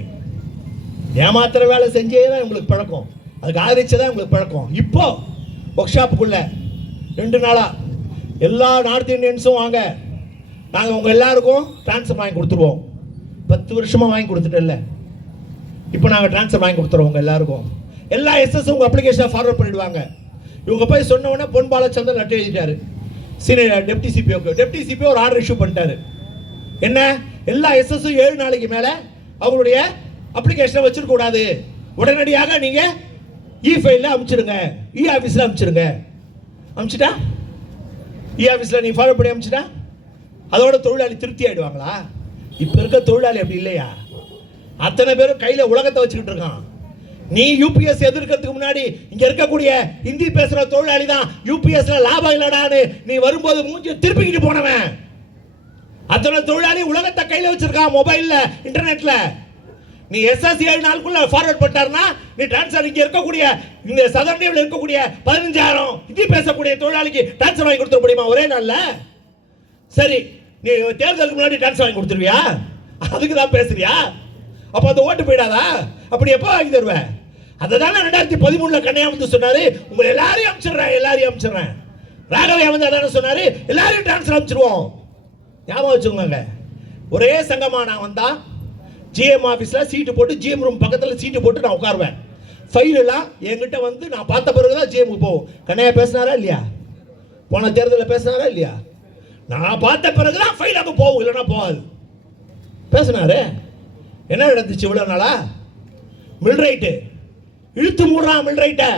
ஏமாத்துற வேலை செஞ்சே தான் உங்களுக்கு பழக்கம், அதுக்கு ஆதரிச்சதான் உங்களுக்கு பழக்கம். இப்போ ஒர்க் ஷாப்புக்குள்ள 2 நாளா எல்லா நார்த் இந்தியன்ஸும் வாங்க, நாங்கள் உங்கள் எல்லாருக்கும் ட்ரான்ஸ்ஃபர் வாங்கி கொடுத்துருவோம். 10 வருஷமாக வாங்கி கொடுத்துட்டல, இப்போ நாங்கள் ட்ரான்ஸ்ஃபர் வாங்கி கொடுத்துருவோம் உங்கள் எல்லாருக்கும். எல்லா எஸ்எஸ் உங்கள் அப்ளிகேஷனை ஃபார்வர்ட் பண்ணிடுவாங்க. இவங்க போய் சொன்ன உடனே பொன் பாலச்சந்தர் லெட்டர் எழுதிட்டாரு சீனியர் டெப்டி சிபிஓக்கு. டெப்டி சிபிஓ ஒரு ஆர்டர் இஷ்யூ பண்ணிட்டாரு. என்ன, எல்லா எஸ்எஸும் 7 நாளைக்கு மேலே அவங்களுடைய அப்ளிகேஷனை வச்சிருக்க கூடாது, உடனடியாக நீங்கள் இ ஃபைலில் அனுப்பிச்சிடுங்க, இ ஆஃபீஸில் அனுப்பிச்சிடுங்க. அனுப்பிச்சிட்டா இ ஆஃபீஸில் நீ ஃபாலோ பண்ணி அனுப்பிச்சிட்டா அதோட தொழிலாளி திருப்தி ஆகிடுவாங்களா? இப்போ இருக்க தொழிலாளி அப்படி இல்லையா? அத்தனை பேரும் கையில் உலகத்தை வச்சுக்கிட்டு இருக்கான். நீ யூபிஎஸ் எதிர்க்கிறதுக்கு முன்னாடி இங்க இருக்கக்கூடிய ஹிந்தி பேசுற தொழிலாளி தான் யூபிஎஸ்ல லாபம் இல்லடான்னு நீ வரும்போது மூஞ்சி திருப்பிக்கிட்டு போனவன். அத்தனை தொழிலாளி உலகத்தை கையில் வச்சிருக்கான், மொபைல்ல, இன்டர்நெட்ல. நீ எஸ்எஸ் 7 நாளுக்குள்ள ஃபார்வர்ட் பண்ணிட்டாருன்னா நீ டிரான்ஸ்ஃபர் இங்க இருக்கக்கூடிய இந்த சதர்னியில் இருக்கக்கூடிய 15,000 ஹிந்தி பேசக்கூடிய தொழிலாளிக்கு டிரான்ஸ்ஃபர் வாங்கி கொடுத்துட முடியுமா ஒரே நாள்ல? சரி, நீ தேர்தலுக்கு முன்னாடி டிரான்ஸ்ஃபர் வாங்கி கொடுத்துருவியா? அதுக்கு தான் பேசுறியா? அப்போ அந்த ஓட்டு போயிடாதா? அப்படி எப்போ வாங்கி தருவேன்? அதை தானே 2013 கண்ணையா வந்து சொன்னாரு, உங்களை எல்லாரையும் அனுப்பிச்சிடுறேன். ராகவையா வந்து அதான சொன்னாரு, எல்லாரையும் டிரான்ஸ்ஃபர் அனுப்பிச்சிடுவோம். ஞாபகம் வச்சுக்கோங்க. ஒரே சங்கமா நான் வந்தா ஜிஎம் ஆஃபீஸில் சீட்டு போட்டு, ஜிஎம் ரூம் பக்கத்தில் சீட்டு போட்டு நான் உட்காருவேன். ஃபைல் எல்லாம் என்கிட்ட வந்து நான் பார்த்த பிறகு தான் ஜிஎம்க்கு போகும். கண்ணையா பேசினாரா இல்லையா? போன தேர்தலில் பேசினாரா இல்லையா? நான் பார்த்த பிறகு தான் ஃபைல் அங்கே போகும், இல்லைன்னா போகாது. பேசினாரு. என்ன நடந்துச்சு இவ்வளோ நாளா? மில்ரைட்டு இழுத்து மூடுறான். மில்ரைட்டை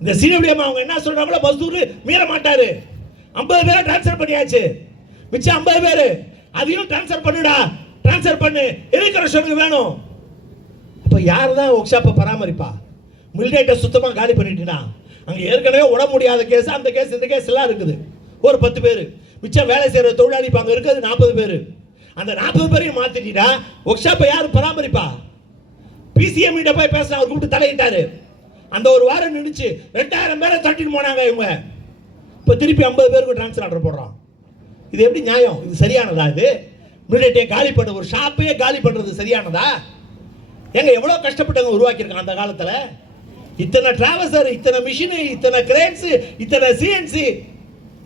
இந்த சீனியம் அவங்க என்ன சொல்றாங்களோ மசூர் மீற மாட்டாரு. 50 பேரை டிரான்ஸ்ஃபர் பண்ணியாச்சு, மிச்சம் 50 பேர் அதையும் டிரான்ஸ்ஃபர் பண்ணுடா, டிரான்ஸ்ஃபர் பண்ணு, எதுக்கு வேணும். அப்போ யார் தான் ஒர்க் ஷாப்பை பராமரிப்பா? மில்ரைட்டை சுத்தமாக காலி பண்ணிட்டுனா அங்கே ஏற்கனவே உட முடியாத கேஸ், அந்த கேஸ், இந்த கேஸ் எல்லாம் இருக்குது. ஒரு 10 பேர் மிச்சம் வேலை செய்கிற தொழிலாளி இப்போ அங்கே இருக்கிறது 40 பேர். அந்த 40 பேரையும் மாத்திட்டா ஒர்க் ஷாப்பை யார் பராமரிப்பா? பிசிஎம் கிட்ட போய் பேச அவர் கூப்பிட்டு தலையிட்டாரு. அந்த ஒரு வாரம் நினைச்சு 2000 பேரை தட்டிட்டு போனாங்க இவங்க. இப்போ திருப்பி 50 பேருக்கு டிரான்ஸ்ஃபர் ஆர்டர் போடுறான். இது எப்படி நியாயம்? இது சரியானதா? இது மிலிட்டரியை காலி பண்ண, ஒரு ஷாப்பையே காலி பண்ணுறது சரியானதா? எங்க எவ்வளோ கஷ்டப்பட்டவங்க உருவாக்கியிருக்காங்க அந்த காலத்தில். இத்தனை டிராவல்சர், இத்தனை மிஷினு, இத்தனை கிரேன்ஸு, இத்தனை சிஎன்சி,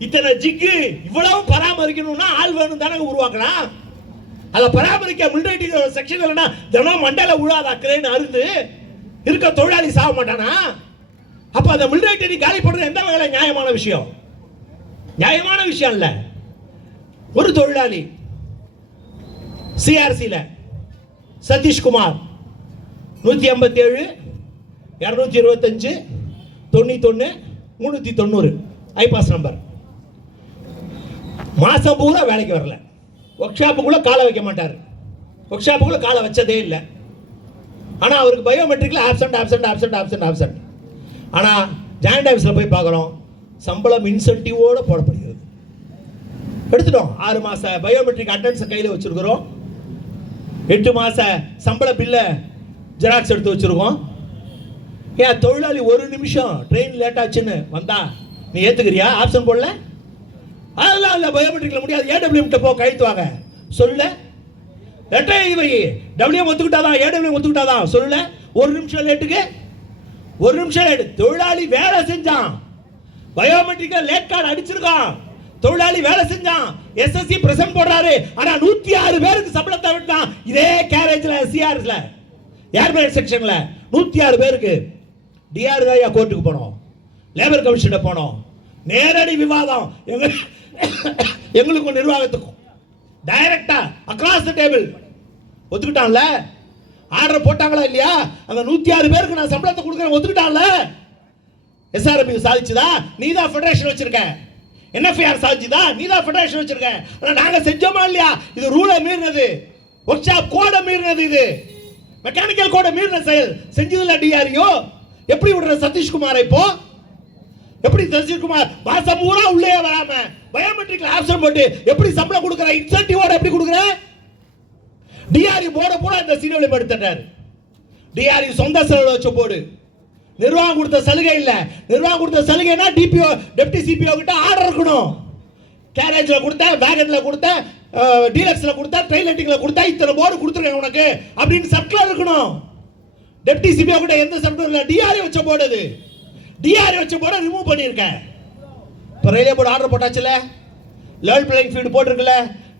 இத்தனை ஜிக்கு, இவ்வளவு பராமரிக்கணும்னா ஆள் வேணும் தானே உருவாக்கலாம். அதை பராமரிக்க மிலிட்டரி செக்ஷன் இல்லைன்னா தினம் மண்டல உழாதா கிரேன் அருந்து இருக்க தொழிலாளி சாக மாட்டானா? அப்ப அந்த மிலிட்டரி காலி பண்றது எந்த வகையில் நியாயமான விஷயம்? நியாயமான விஷயம் இல்ல. ஒரு தொழிலாளி சிஆர்சியில சதீஷ்குமார் 157 225 91 390 ஐபாஸ் நம்பர். மாசம் பூரா வேலைக்கு வரல, ஒர்க் ஷாப்புக்குள்ள காலை வைக்க மாட்டார், ஒர்க் ஷாப்புக்குள்ள காலை வச்சதே இல்லை. ஆனால் அவருக்கு பயோமெட்ரிக்கில் ஆப்சண்ட். ஆனால் ஜாயிண்ட் ஆஃபீஸில் போய் பார்க்குறோம், சம்பளம் இன்சென்டிவோடு போடப்படுகிறது. எடுத்துட்டோம். 6 மாத பயோமெட்ரிக் அட்டெண்டன்ஸை கையில் வச்சுருக்கிறோம். 8 மாத சம்பள பில்லை ஜெராக்ஸ் எடுத்து வச்சுருக்கோம். ஏன் தொழிலாளி 1 நிமிஷம் ட்ரெயின் லேட் ஆச்சுன்னு வந்தா நீ ஏற்றுக்கிறியா? ஆப்ஷன் போடல, அதெல்லாம் இல்லை, பயோமெட்ரிக்கில் முடியாது, ஏடபிள்யூஎம் போ கழித்து வாங்க சொல்ல. லெட்டர் எழுதி வை, டபிள்யூஎம் ஒத்துக்கிட்டாதான், ஏடபிள்யூஎம் ஒத்துக்கிட்டாதான் சொல்ல. 1 நிமிஷம் லேட்டுக்கு 1 நிமிஷம் லேட்டு. தொழிலாளி வேலை செஞ்சான், பயோமெட்ரிக்கல் லேட் கார்டு அடிச்சிருக்கான், தொழிலாளி வேலை செஞ்சான், எஸ்எஸ்சி பிரசன்ட் போடுறாரு. ஆனா 106 பேருக்கு சம்பளத்தை விட்டான். இதே கேரேஜ்ல, சிஆர்ஸ்ல, ஏர்பேட் செக்ஷன்ல 106 பேருக்கு. டிஆர் தான் கோர்ட்டுக்கு போனோம், லேபர் கமிஷன் போனோம், நேரடி விவாதம் எங்களுக்கும் நிர்வாகத்துக்கும் டைரக்டா அக்ராஸ் தி டேபிள். ஒத்துக்கிட்டான்ல, ஆர்டர் போட்டாங்களா இல்லையா? அந்த 106 பேருக்கு நான் சம்பளத்தை கொடுக்குறேன் ஒத்துக்கிட்டான்ல. எஸ்ஆர்எம்பி சாதிச்சுதா? நீ தான் ஃபெடரேஷன் வச்சிருக்க. என்எஃப்ஐஆர் சாதிச்சுதா? நீ தான் ஃபெடரேஷன் வச்சிருக்க. ஆனா நாங்க செஞ்சோமா இல்லையா? இது ரூலை மீறினது, ஒர்க் ஷாப் கோடை மீறினது, இது மெக்கானிக்கல் கோடை மீறின செயல் செஞ்சதுல டிஆர்ஓ. எப்படி விடுற சதீஷ்குமாரை? இப்போ எப்படி சதீஷ்குமார் மாசம் பூரா உள்ளே வராம பயோமெட்ரிக்ல ஆப்ஷன் போட்டு எப்படி சம்பளம் கொடுக்குற? இன்சென்டிவோட எப்படி கொடுக்குற? டிஆர்இ போர்டு பூரா இந்த சீனியர் படுத்துட்டாரு. டிஆர்இ சொந்த செலவு வச்சு போடு. நிர்வாகம் கொடுத்த சலுகை இல்ல. நிர்வாகம் கொடுத்த சலுகைனா டிபிஓ டெப்டி சிபிஓ கிட்ட ஆர்டர் இருக்கணும். கேரேஜ்ல கொடுத்த, வேகன்ல கொடுத்த, டீலக்ஸ்ல கொடுத்த, ட்ரெயின் லைட்டிங்ல கொடுத்த, இத்தனை போர்டு கொடுத்துருக்கேன் உனக்கு அப்படின்னு சர்க்குலர் இருக்கணும். டெப்டி சிபிஓ கிட்ட எந்த சர்க்குலர் இல்ல, டிஆர்இ வச்ச போர்டு அது. டிஆர்இ வச்ச போர்டை ரிமூவ் பண்ணியிருக்கேன். இப்போ ரயில்வே போர்டு ஆர்டர் போட்டாச்சுல, லெவல் பிளேயிங் ஃபீல்டு போட்டிருக்குல்ல.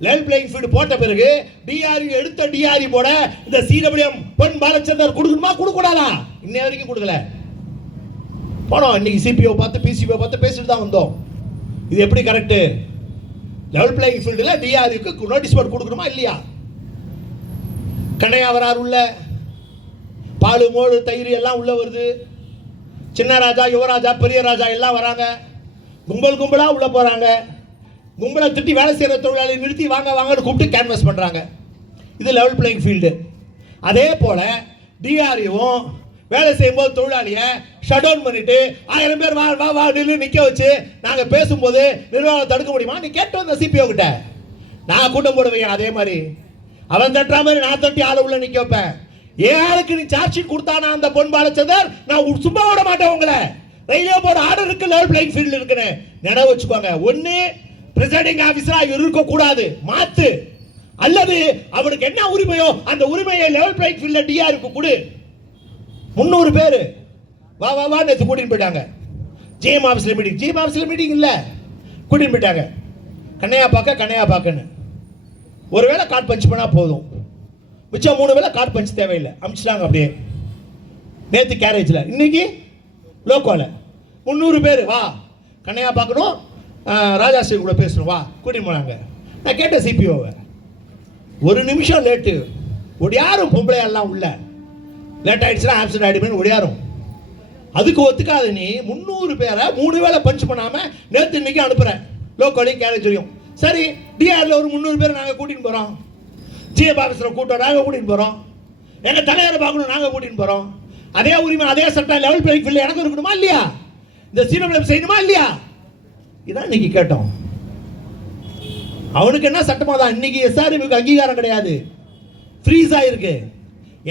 லெவல் பிளேயிங் ஃபீல்டு போட்ட பிறகு டிஆர்இ எடுத்த டிஆர்இ போட இந்த சிடபிள்யூஎம் பொன் பாலச்சந்தர் கொடுக்கணுமா கொடுக்கூடாதா? இன்னை வரைக்கும் கொடுக்கல. போனோம் இன்னைக்கு சிபிஓ பார்த்து பிசிஓ பார்த்து பேசிட்டு தான் வந்தோம். இது எப்படி கரெக்டு? லெவல் பிளேயிங் ஃபீல்டில் டிஆர்இக்கு நோட்டீஸ் போர்டு கொடுக்கணுமா இல்லையா? கண்ணையா வரார் உள்ள, பாலு மோடு தயிர் எல்லாம் உள்ள வருது. சின்ன ராஜா, யுவராஜா, பெரிய ராஜா எல்லாம் வராங்க. கும்பல் கும்பலாக உள்ள போகிறாங்க. கும்பலை திட்டி வேலை செய்கிற தொழிலாளி நிறுத்தி வாங்க வாங்கன்னு கூப்பிட்டு கேன்வஸ் பண்ணுறாங்க. இது லெவல் பிளேயிங் ஃபீல்டு. அதே போல் டிஆர்இவும் வேலை செய்யும்போது தொழிலாளியை ஷட் டவுன் பண்ணிட்டு 1000 பேர் வா வா வா நிற்க வச்சு நாங்கள் பேசும்போது நிர்வாகம் தடுக்க முடியுமா? நீ கேட்டு வந்த சிபிஓ கிட்ட. நான் கூட்டம் போடுவேன். அதே மாதிரி அவன் தட்டுற மாதிரி நான் தட்டி ஆளை உள்ள நிற்க வைப்பேன். ஏன் ஆளுக்கு நீ சார்ஜ் ஷீட் கொடுத்தானா அந்த பொன் பாலச்சந்தர், நான் சும்மா விட மாட்டேன் உங்களை. ரயில்வே போர்டு ஆர்டர் இருக்கு, லெவல் பிளேயிங் ஃபீல்டு இருக்குன்னு நினைவு வச்சுக்கோங்க. ஒன்று பிரசைடிங் ஆஃபீஸரா இருக்கக்கூடாது, மாத்து. அல்லது அவனுக்கு என்ன உரிமையோ அந்த உரிமையை லெவல் பிளேயிங் ஃபீல்ட்ல டிஆர்இக்கு கொடு. 300 பேர் வா வா வா நேற்று கூட்டின்னு போயிட்டாங்க. ஜிஎம் ஆஃபீஸில் மீட்டிங். ஜிஎம் ஆஃபீஸில் மீட்டிங் இல்லை, கூட்டின்னு போயிட்டாங்க. கண்ணையா பார்க்கன்னு ஒருவேளை கார்டு பஞ்ச் பண்ணால் போதும். மிச்சம் 3 வேளை கார்டு பஞ்ச் தேவையில்லை, அமிச்சிட்டாங்க அப்படியே. நேற்று கேரேஜில், இன்னைக்கு லோக்கோவில் 300 பேர் வா கண்ணையா பார்க்கணும், ராஜாஸ்ரீ கூட பேசணும், வா கூட்டின்னு போனாங்க. நான் கேட்டேன் சிபிஓவை, 1 நிமிஷம் லேட்டு ஒடியாரும் பொம்பளையெல்லாம் உள்ள லேட் ஆகிடுச்சுன்னா ஆப்சன்ட் ஆகிடுமேனு ஒடியாரும். அதுக்கு ஒத்துக்காது நீ 300 பேரை 3 வேளை பஞ்ச் பண்ணாமல் நேற்று இன்னைக்கு அனுப்புகிறேன் லோக்கோலையும் கேரேஜ்லையும். சரி, டிஆரில் ஒரு 300 பேர் நாங்கள் கூட்டின்னு போகிறோம். ஜிஎம் ஆஃபீஸில் கூட்டம் நாங்கள் கூட்டின்னு போகிறோம். எங்கள் தலைவரை பார்க்கணும் நாங்கள் கூட்டின்னு போகிறோம். அதே உரிமை அதே சட்டம் லெவல் பிளேயிங் ஃபீல்டில் எனக்கு இருக்கணுமா இல்லையா? இந்த சிடபிள்யூஎம் செய்யணுமா இல்லையா? இதான் இன்னைக்கு கேட்டோம். அவனுக்கு என்ன சட்டமா தான் இன்னைக்கு எஸ்ஆர்எம்க்கு அங்கீகாரம் கிடையாது, ஃப்ரீஸ் ஆயிருக்கு.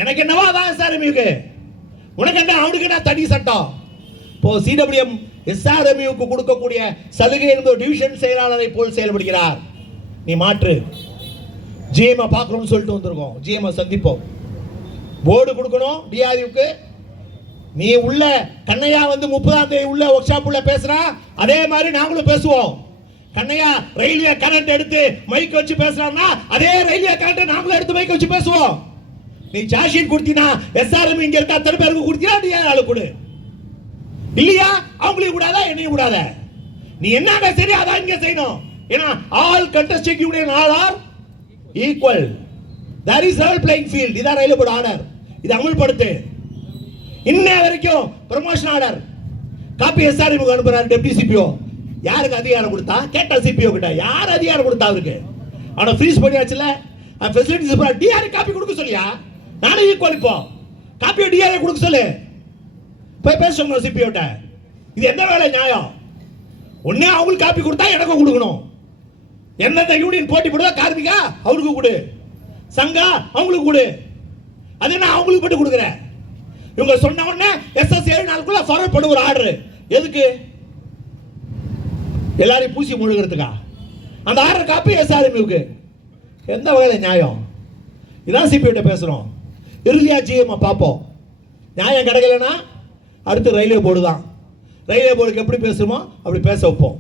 எனக்கு என்னவா அதான் எஸ்ஆர்எம்க்கு, உனக்கு என்ன அவனுக்கு என்ன தனி சட்டம்? இப்போ சிடபிள்யூஎம் எஸ்ஆர்எம்க்கு கொடுக்கக்கூடிய சலுகை என்பது டிவிஷன் செயலாளரை போல் செயல்படுகிறார். நீ மாற்று. ஜிஎம் பார்க்கணும்னு சொல்லிட்டு வந்திருக்கோம். ஜிஎம் சந்திப்போம். போர்டு கொடுக்கணும் டிஆர்இக்கு. நீ உள்ள கண்ணையா வந்து 30ஆம் தேதி உள்ள ஒர்க் ஷாப் உள்ள பேசுறா, அதே மாதிரி நாங்களும் பேசுவோம். கண்ணையா ரயில்வே கரண்ட் எடுத்து மைக் வச்சு பேசுறான்னா அதே ரயில்வே கரண்ட் நாங்களும் எடுத்து மைக் வச்சு பேசுவோம். நீ சார்ஜ் ஷீட் கொடுத்தீனா எஸ்ஆர்எம் இங்க இருக்க அத்தனை பேருக்கு கொடுத்தீனா டிஆர் ஆளு கொடு. இல்லையா அவங்களையும் கூடாதா என்னையும் கூடாத. நீ என்ன சரி அதான் இங்க செய்யணும். ஏன்னா all contesting union all are equal. that is level playing field. இதான் ரயில்வே போர்டு ஆர்டர். இது அமல்படுத்து. இன்ன வரைக்கும் ப்ரமோஷன் ஆர்டர் காப்பி எஸ்ஆர்எம் அனுப்புறாரு டெப்டி சிபிஓ. யாருக்கு அதிகாரம் கொடுத்தா? கேட்டா சிபிஓ கிட்ட. யார் அதிகாரம் கொடுத்தா அவருக்கு? அவனை ஃப்ரீஸ் பண்ணியாச்சுல. ஃபெசிலிட்டிஸ் டிஆர்ஏ காப்பி கொடுக்க சொல்லியா? நானும் ஈக்குவல். இப்போ காப்பியை டிஆர்ஏ கொடுக்க சொல்லு. போய் பேசணும் சிபிஓட்ட. இது எந்த வேலை நியாயம்? ஒன்னே அவங்களுக்கு காப்பி கொடுத்தா எனக்கும் கொடுக்கணும். எந்தெந்த யூனியன் போட்டி போடுதா கார்மிகா அவருக்கு கொடு, சங்கா அவங்களுக்கு கொடு. அது என்ன அவங்களுக்கு மட்டும் கொடுக்குற? இவங்க சொன்ன உடனே எஸ்எஸ் 7 நாளுக்குள்ள ஃபார்வர்ட் பண்ண ஒரு ஆர்டர். எதுக்கு? எல்லாரையும் பூசி முழுகிறதுக்கா? அந்த ஆர்டர் காப்பி எஸ்ஆர்எம்க்கு. எந்த வகையில் நியாயம்? இதான் சிபிஐட்ட பேசுகிறோம். இறுதியாக ஜிஎம் பார்ப்போம். நியாயம் கிடைக்கலன்னா அடுத்து ரயில்வே போர்டு தான். ரயில்வே போர்டுக்கு எப்படி பேசுவோமோ அப்படி பேச வைப்போம்.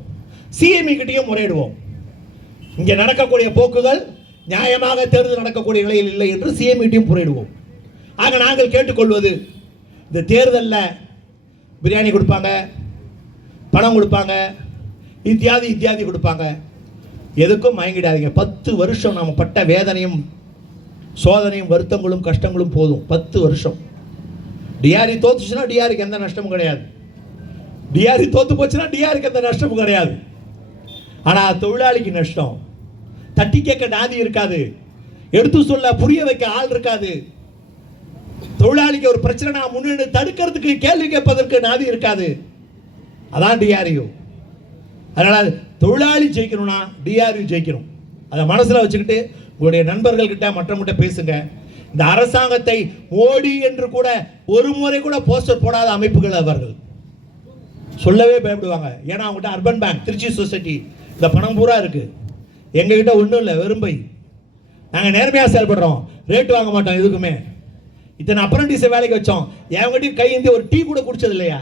சிஎம்இ கிட்டையும் முறையிடுவோம். இங்கே நடக்கக்கூடிய போக்குகள் நியாயமாக தேர்தல் நடக்கக்கூடிய நிலையில் இல்லை என்று சிஎம்இட்டையும் முறையிடுவோம். ஆக நாங்கள் கேட்டுக்கொள்வது, இந்த தேர்தலில் பிரியாணி கொடுப்பாங்க, பணம் கொடுப்பாங்க, இத்தியாதி கொடுப்பாங்க. எதுக்கும் மயங்கிடாதீங்க. 10 வருஷம் நாம் பட்ட வேதனையும் சோதனையும் வருத்தங்களும் கஷ்டங்களும் போதும். 10 வருஷம். டிஆர்இ தோத்துச்சுன்னா டிஆர்இக்கு எந்த நஷ்டமும் கிடையாது. டிஆர்இ தோத்து போச்சுன்னா டிஆர்இக்கு எந்த நஷ்டமும் கிடையாது. ஆனால் தொழிலாளிக்கு நஷ்டம். தட்டி கேட்க நாதி இருக்காது, எடுத்து சொல்ல புரிய வைக்க ஆள் இருக்காது. தொழிலாளிக்கு ஒரு பிரச்சனை முன்னெடு தடுக்கிறதுக்கு கேள்வி கேட்பதற்கு நாதி இருக்காது. அதான் டிஆர்இ. அதனால் தொழிலாளி ஜெயிக்கணும்னா டிஆர்இ ஜெயிக்கணும். அதை மனசில் வச்சுக்கிட்டு உங்களுடைய நண்பர்கள்கிட்ட மற்றவங்கிட்ட பேசுங்க. இந்த அரசாங்கத்தை மோடி என்று கூட ஒரு முறை கூட போஸ்டர் போடாத அமைப்புகள் அவர்கள். சொல்லவே பயப்படுவாங்க. ஏன்னா அவங்ககிட்ட அர்பன் பேங்க், திருச்சி சொசைட்டி, இந்த பணம் பூரா இருக்கு. எங்ககிட்ட ஒன்றும் இல்லை, வெறும்பை. நாங்கள் நேர்மையாக செயல்படுறோம், ரேட் வாங்க மாட்டோம் எதுக்குமே. இத்தனை அப்ரண்டிஸை வேலைக்கு வச்சோம். என்கிட்ட கையேந்தி ஒரு டீ கூட குடிச்சது இல்லையா?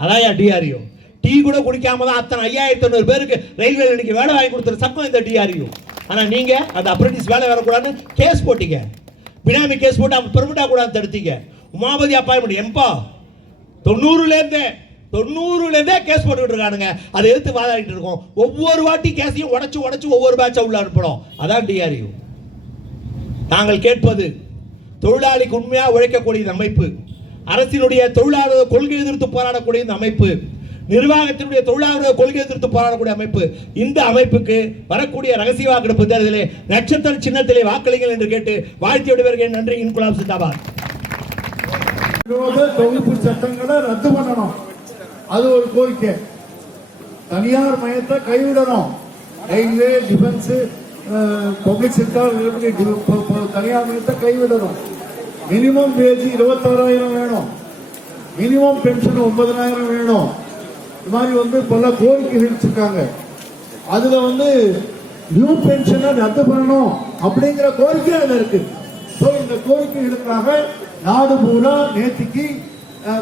அதான் டிஆர்யூ. டீ கூட குடிக்காம தான் அத்தனை 5500 பேருக்கு ரயில்வே இன்னைக்கு வேலை வாங்கி கொடுத்துற சட்டம் இந்த டிஆர்யூ. ஆனால் நீங்கள் அந்த அப்ரெண்டிஸ் வேலை வரக்கூடாதுன்னு கேஸ் போட்டீங்க, பினாமி கேஸ் போட்டு அவங்க பெர்மிட்டாக கூடாது தடுத்தீங்க. உமாபதி அப்பாயின்மெண்ட் எம்பா 90லேருந்தே கேஸ் போட்டுக்கிட்டு இருக்கானுங்க. அதை எடுத்து வாதாடிட்டு இருக்கோம். ஒவ்வொரு வாட்டி கேஸையும் உடச்சு ஒவ்வொரு பேட்சை உள்ள அனுப்பணும். அதான் டிஆர்யூ. நாங்கள் கேட்பது தொழிலாளிக்கு உண்மையாக உழைக்கக்கூடிய இந்த அமைப்பு, அரசினுடைய தொழிலாளர் கொள்கை எதிர்த்து போராடக்கூடிய இந்த அமைப்பு, நிர்வாகத்தினுடைய தொழிலாளர் கொள்கை எதிர்த்து போராடக்கூடிய அமைப்பு, இந்த அமைப்புக்கு வரக்கூடிய ரகசிய வாக்கெடுப்பு தேர்தலிலே நட்சத்திர சின்னத்திலே வாக்களிங்கள் என்று கேட்டு வாழ்த்தி விடுவீர்கள். நன்றி. இன்குலாப் ஜிந்தாபாத். தொகுப்பு சட்டங்களை ரத்து பண்ணணும், அது ஒரு கோரிக்கை. தனியார் மயத்தை கைவிடணும். ரயில்வே, டிஃபென்ஸ், பப்ளிக் செக்டார் தனியார் மயத்தை கைவிடணும். மினிமம் வேஜ் 26,000 வேணும். மினிமம் பென்ஷன் 9,000 வேணும். இது மாதிரி பல கோரிக்கைகள் வச்சிருக்காங்க. அதுல நியூ பென்ஷனை ரத்து பண்ணணும் அப்படிங்கிற கோரிக்கை அதுல இருக்கு. இந்த கோரிக்கைகளுக்காக நாடு பூரா நேற்றுக்கு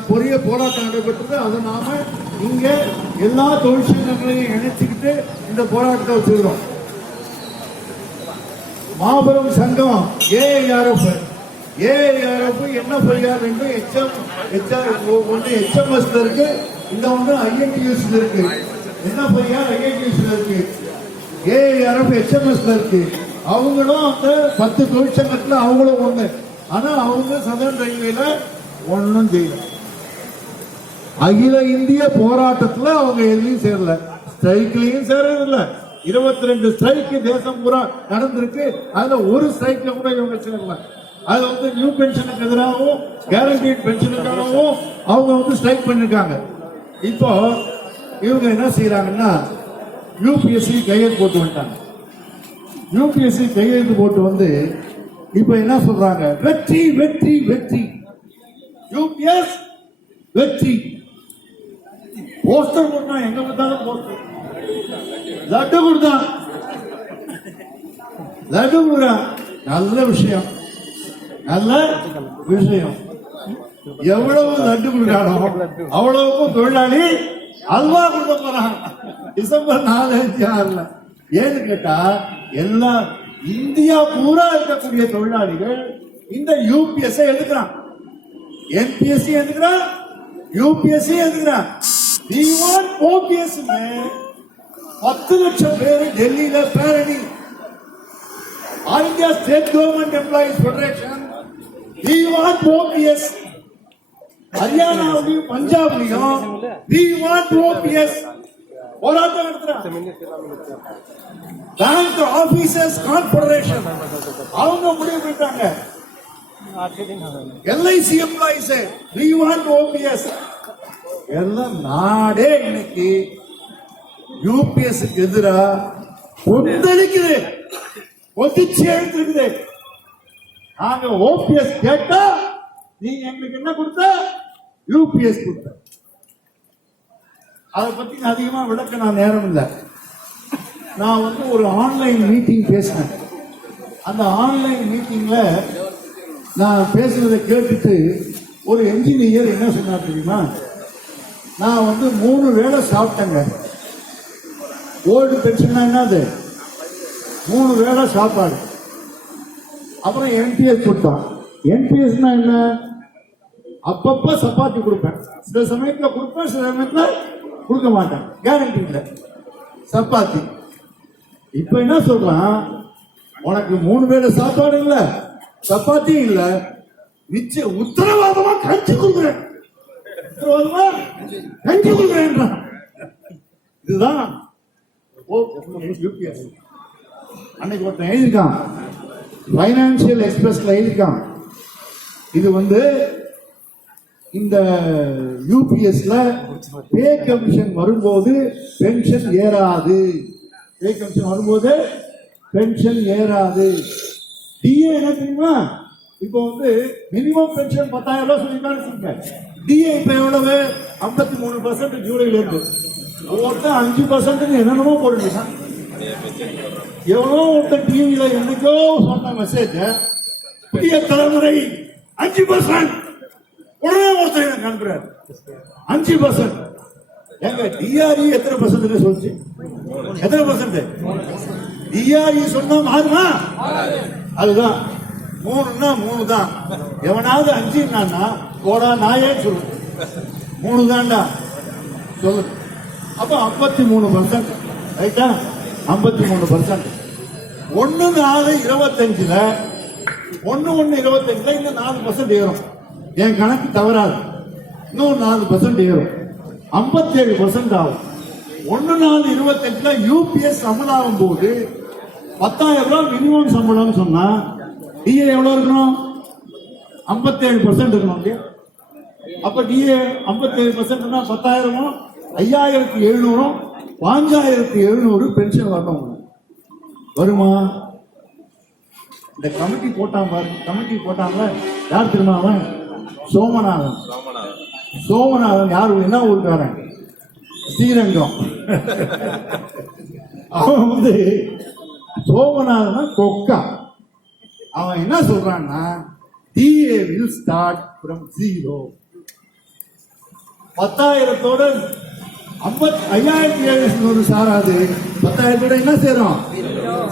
பெரிய போராட்டம் நடைபெற்றது. அதை நாம இங்க எல்லா தொழிற்சங்கங்களையும் இணைச்சுக்கிட்டு இந்த போராட்டத்தை வச்சிருக்கிறோம். மாபெரும் சங்கம் ஏஐஆர்எஃப் என்எஃப்ஐஆர் HMS இருக்கு, இந்த INTUS இருக்கு. என்எஃப்ஐஆர் INTUS இருக்கு, ஏஐஆர்எஃப் HMS இருக்கு. அவங்களும் அந்த 10 தொழிற்சங்கத்துல அவங்களும் ஒண்ணு. ஆனா அவங்க சதர்ன் ரயில்வேல ஒன்னும் செய்யல. அகில இந்திய போராட்டத்துல அவங்க எதுலையும் சேரல, ஸ்ட்ரைக்லயும் சேரல. 22 ஸ்ட்ரைக் தேசம் பூரா நடந்திருக்கு. அதுல ஒரு ஸ்ட்ரைக்ல கூட இவங்க சேரல. அது நியூ பென்ஷனுக்கு எதிராகவும் கேரண்டீட் பென்ஷனுக்காகவும் அவங்க ஸ்ட்ரைக் பண்ணிருக்காங்க. இப்போ இவங்க என்ன செய்யறாங்கன்னா யூபிஎஸ்சி கையெழுத்து போட்டு வந்துட்டாங்க. யூபிஎஸ்சி கையெழுத்து போட்டு இப்ப என்ன சொல்றாங்க, வெற்றி வெற்றி வெற்றி, யூபிஎஸ் வெற்றி. போஸ்டர் போட்டா எங்க பார்த்தாலும் போஸ்டர், லட்டு கொடுத்தான், லட்டு கொடுறா. நல்ல விஷயம், நல்ல விஷயம். எவ்வளவு லட்டு கொடுக்கானோ அவ்வளவுக்கும் தொழிலாளி அல்வா கொடுக்க போறாங்க டிசம்பர் 4, 5, 6. ஏன்னு கேட்டா எல்லா இந்தியா பூரா இருக்கக்கூடிய தொழிலாளிகள் இந்த யூபிஎஸ் எடுக்கிறான், என்பிஎஸ்சி எடுக்கிறான், யூபிஎஸ்சி எடுக்கிறான். ஓபிஎஸ் 10 லட்சம் பேர் டெல்லியில பேரணி. All India state government employees federation OPS, ஹரியானாவிலையும் பஞ்சாப்லையும் ஓபிஎஸ் போராட்டம் நடத்துறாங்க. பேங்க் ஆபீசர்ஸ் கான்ஃபெடரேஷன் அவங்க முடிவு பண்ணிட்டாங்க. எல்ஐசி எம்ப்ளாயிஸ் ஓபிஎஸ் எல்லாம் நாடே இன்னைக்கு யூபிஎஸ் எதிராக கொந்தளிக்குது, கொதிச்சு எழுந்திருக்குது. நாங்க ஓபிஎஸ் கேட்டா நீங்க எங்களுக்கு என்ன கொடுத்த, யூபிஎஸ் கொடுத்த. அதை பத்தி அதிகமா விளக்க நான் நேரம் இல்லை. நான் ஒரு ஆன்லைன் மீட்டிங் பேசினேன். அந்த ஆன்லைன் மீட்டிங்ல நான் பேசுறதை கேட்டுட்டு ஒரு என்ஜினியர் என்ன சொன்னார் தெரியுமா, நான் 3 வேளை சாப்பிட்டேங்க. ஓல்டு பென்ஷன் என்னது, 3 வேளை சாப்பாடு. அப்புறம் என்பிஎஸ் கொடுத்தான். என்பிஎஸ் என்ன, அப்பப்ப சப்பாத்தி கொடுப்பேன், சில சமயத்துல கொடுப்பேன், சில சமயத்துல கொடுக்க மாட்டேன், கேரண்டி இல்லை, சப்பாத்தி. இப்ப என்ன சொல்றான், உனக்கு 3 வேளை சாப்பாடு இல்ல, சப்பாத்தி இல்ல, நிச்சயம் உத்தரவாதமா கஞ்சி கொடுக்குறேன், உத்தரவாதமா கஞ்சி கொடுக்குறேன். இதுதான் யூபிஎஸ். அன்னைக்கு ஒருத்தன் எழுதிருக்கான், பைனான்சியல் எக்ஸ்பிரஸ்ல எழுதிருக்கான், இது இந்த யூபிஎஸ்ல பே கமிஷன் வரும்போது பென்ஷன் ஏறாது, பே கமிஷன் வரும்போது பென்ஷன் ஏறாது. டிஏ என்ன தெரியுமா, இப்போ மினிமம் பென்ஷன் 10,000 ரூபாய் சொல்லிருக்காங்க. டிஏ இப்ப எவ்வளவு, 53% ஜூலைல இருந்து. ஒருத்தன் 5% என்னென்னமோ போட்டுருக்கான். எவ்வளோ ஒருத்தன் டிவியில என்னைக்கோ சொன்ன மெசேஜ், புதிய தலைமுறை 5%, உடனே ஒருத்தர் எனக்கு அனுப்புறாரு 5%. எங்க டிஆர்இ எத்தனை பர்சன்ட் சொல்லுச்சு? எத்தனை பர்சன்ட்? டிஆர்இ சொன்னா மாறுமா? அதுதான் 3ன்னா 3 தான். எவனாவது 5ன்னா போடா நாயே சொல்லு. 3 தான்டா சொல்லு. அப்ப 53%. ரைட்டா? 53%. 1/4/25ல 1/1/25ல இன்னும் 4% ஏறும். என் கணக்கு தவறாது. இன்னும் 4% ஏறும். 57% ஆகும். 1/4/25ல யூபிஎஸ் அமலாகும் போது 10,000 ரூபாய் மினிமம் சம்பளம் சொன்னா டிஏ எவ்வளவு இருக்கணும்? 57% இருக்கணும் இல்லையா? அப்ப டிஏ 57%னா 10,000 5,700 5,700 பென்ஷன் வரணும். வருமா? இந்த கமிட்டி போட்டாங்க. யார் தெரியுமா அவன்? சோமநாதன் யாரு? என்ன ஊருக்காரன்? ஸ்ரீரங்கம். அவன் சோமநாதன் கொக்கா. அவன் என்ன சொல்றான்னா டிஏ வில் ஸ்டார்ட் ஃப்ரம் 0. 10,000 5,700 சாராது. 10,000 என்ன சேரும்?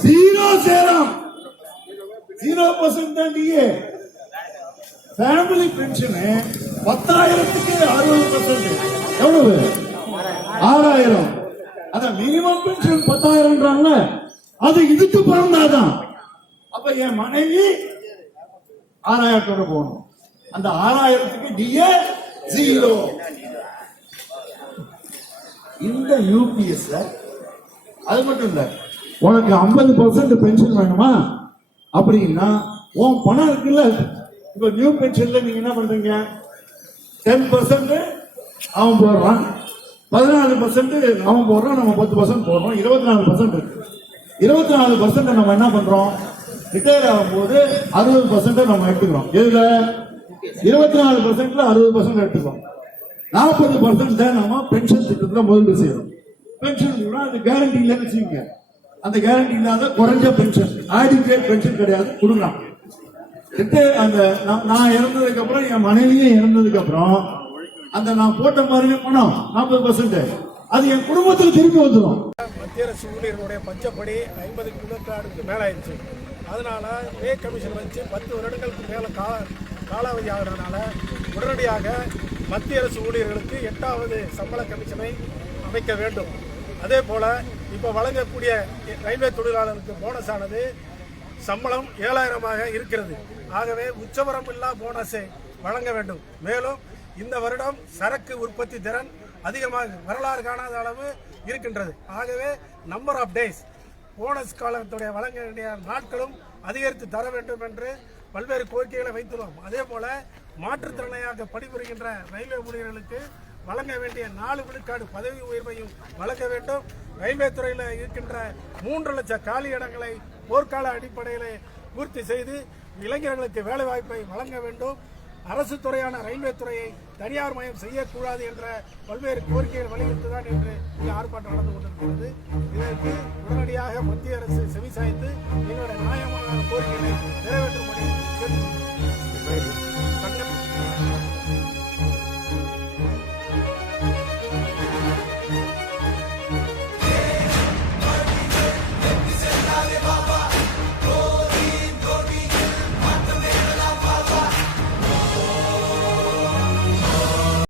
0 சேரும். 0% தான் டிஏ. Family pension 10,000க்கு 60%. எவ்வளவு? 6,000. அத மினிமம் பென்ஷன் 10,000ன்றாங்க. அது இதுக்கு பிறந்தாதான். அப்ப என் மனைவி 6,000 போகணும். அந்த 6,000க்கு டிஏ 0. இந்த யூபிஎஸ் அது மட்டும் இல்ல, உனக்கு 50% பென்ஷன் வேணுமா அப்படின்னா உன் பணம் இருக்குல்ல. இப்ப நியூ பென்ஷன்ல நீங்க என்ன பண்றீங்க? 10% அவன் போடுறான், 14% அவன் போடுறான், நம்ம 10% போடுறோம். 24% இருக்கு. 24% நம்ம என்ன பண்றோம்? ரிட்டையர் ஆகும் போது 60% நம்ம எடுத்துக்கிறோம். எதுல? 24%ல 60% எடுத்துக்கிறோம். 40% தான் நம்ம பென்ஷன் திட்டத்துல முதலீடு செய்யறோம். பென்ஷன் அது கேரண்டி இல்லைன்னு வச்சுக்கோங்க. அந்த கேரண்டி இல்லாத குறைஞ்ச பென்ஷன், ஆடிகேட் பென்ஷன் கிடையாது, கொடுக்கலாம். அந்த நான் இறந்ததுக்கு அப்புறம் என் மனைவியும் இறந்ததுக்கு அப்புறம் அந்த நான் போட்ட மாதிரி பணம் 40% அது என் குடும்பத்தில் திருப்பி வந்துடும். மத்திய அரசு ஊழியர்களுடைய பஞ்சப்படி 50 விழுக்காடுக்கு மேல ஆயிடுச்சு. அதனால பே கமிஷன் வச்சு 10 வருடங்களுக்கு மேல காலாவதி ஆகிறதுனால உடனடியாக மத்திய அரசு ஊழியர்களுக்கு 8வது சம்பள கமிஷனை அமைக்க வேண்டும். அதே போல இப்போ வழங்கக்கூடிய ரயில்வே தொழிலாளருக்கு போனஸ் ஆனது சம்பளம் 7,000ஆக இருக்கிறது. ஆகவே உச்சவரம்பில்லா போனஸை வழங்க வேண்டும். மேலும் இந்த வருடம் சரக்கு உற்பத்தி திறன் அதிகமாக வரலாறு காணாத அளவு இருக்கின்றது. ஆகவே நம்பர் ஆஃப் டேஸ் போனஸ் காலத்துடைய வழங்க வேண்டிய நாட்களும் அதிகரித்து தர வேண்டும் என்று பல்வேறு கோரிக்கைகளை வைத்துள்ளோம். அதே போல மாற்றுத்திறனையாக பணிபுரிகின்ற ரயில்வே ஊழியர்களுக்கு வழங்க வேண்டிய 4 விழுக்காடு பதவி உயர்வையும் வழங்க வேண்டும். ரயில்வே துறையில் இருக்கின்ற 3 லட்சம் காலி இடங்களை போர்க்கால அடிப்படையில் பூர்த்தி செய்து இளைஞர்களுக்கு வேலைவாய்ப்பை வழங்க வேண்டும். அரசு துறையான ரயில்வே துறையை தனியார் மயம் செய்யக்கூடாது என்ற பல்வேறு கோரிக்கைகள் வலியுறுத்துதான் என்று இந்த ஆர்ப்பாட்டம் நடந்து கொண்டிருக்கிறது. இதற்கு உடனடியாக மத்திய அரசு செவிசாய்த்து எங்களுடைய நியாயமான கோரிக்கைகளை நிறைவேற்றும்படி கேட்டுக்கொள்கிறேன்.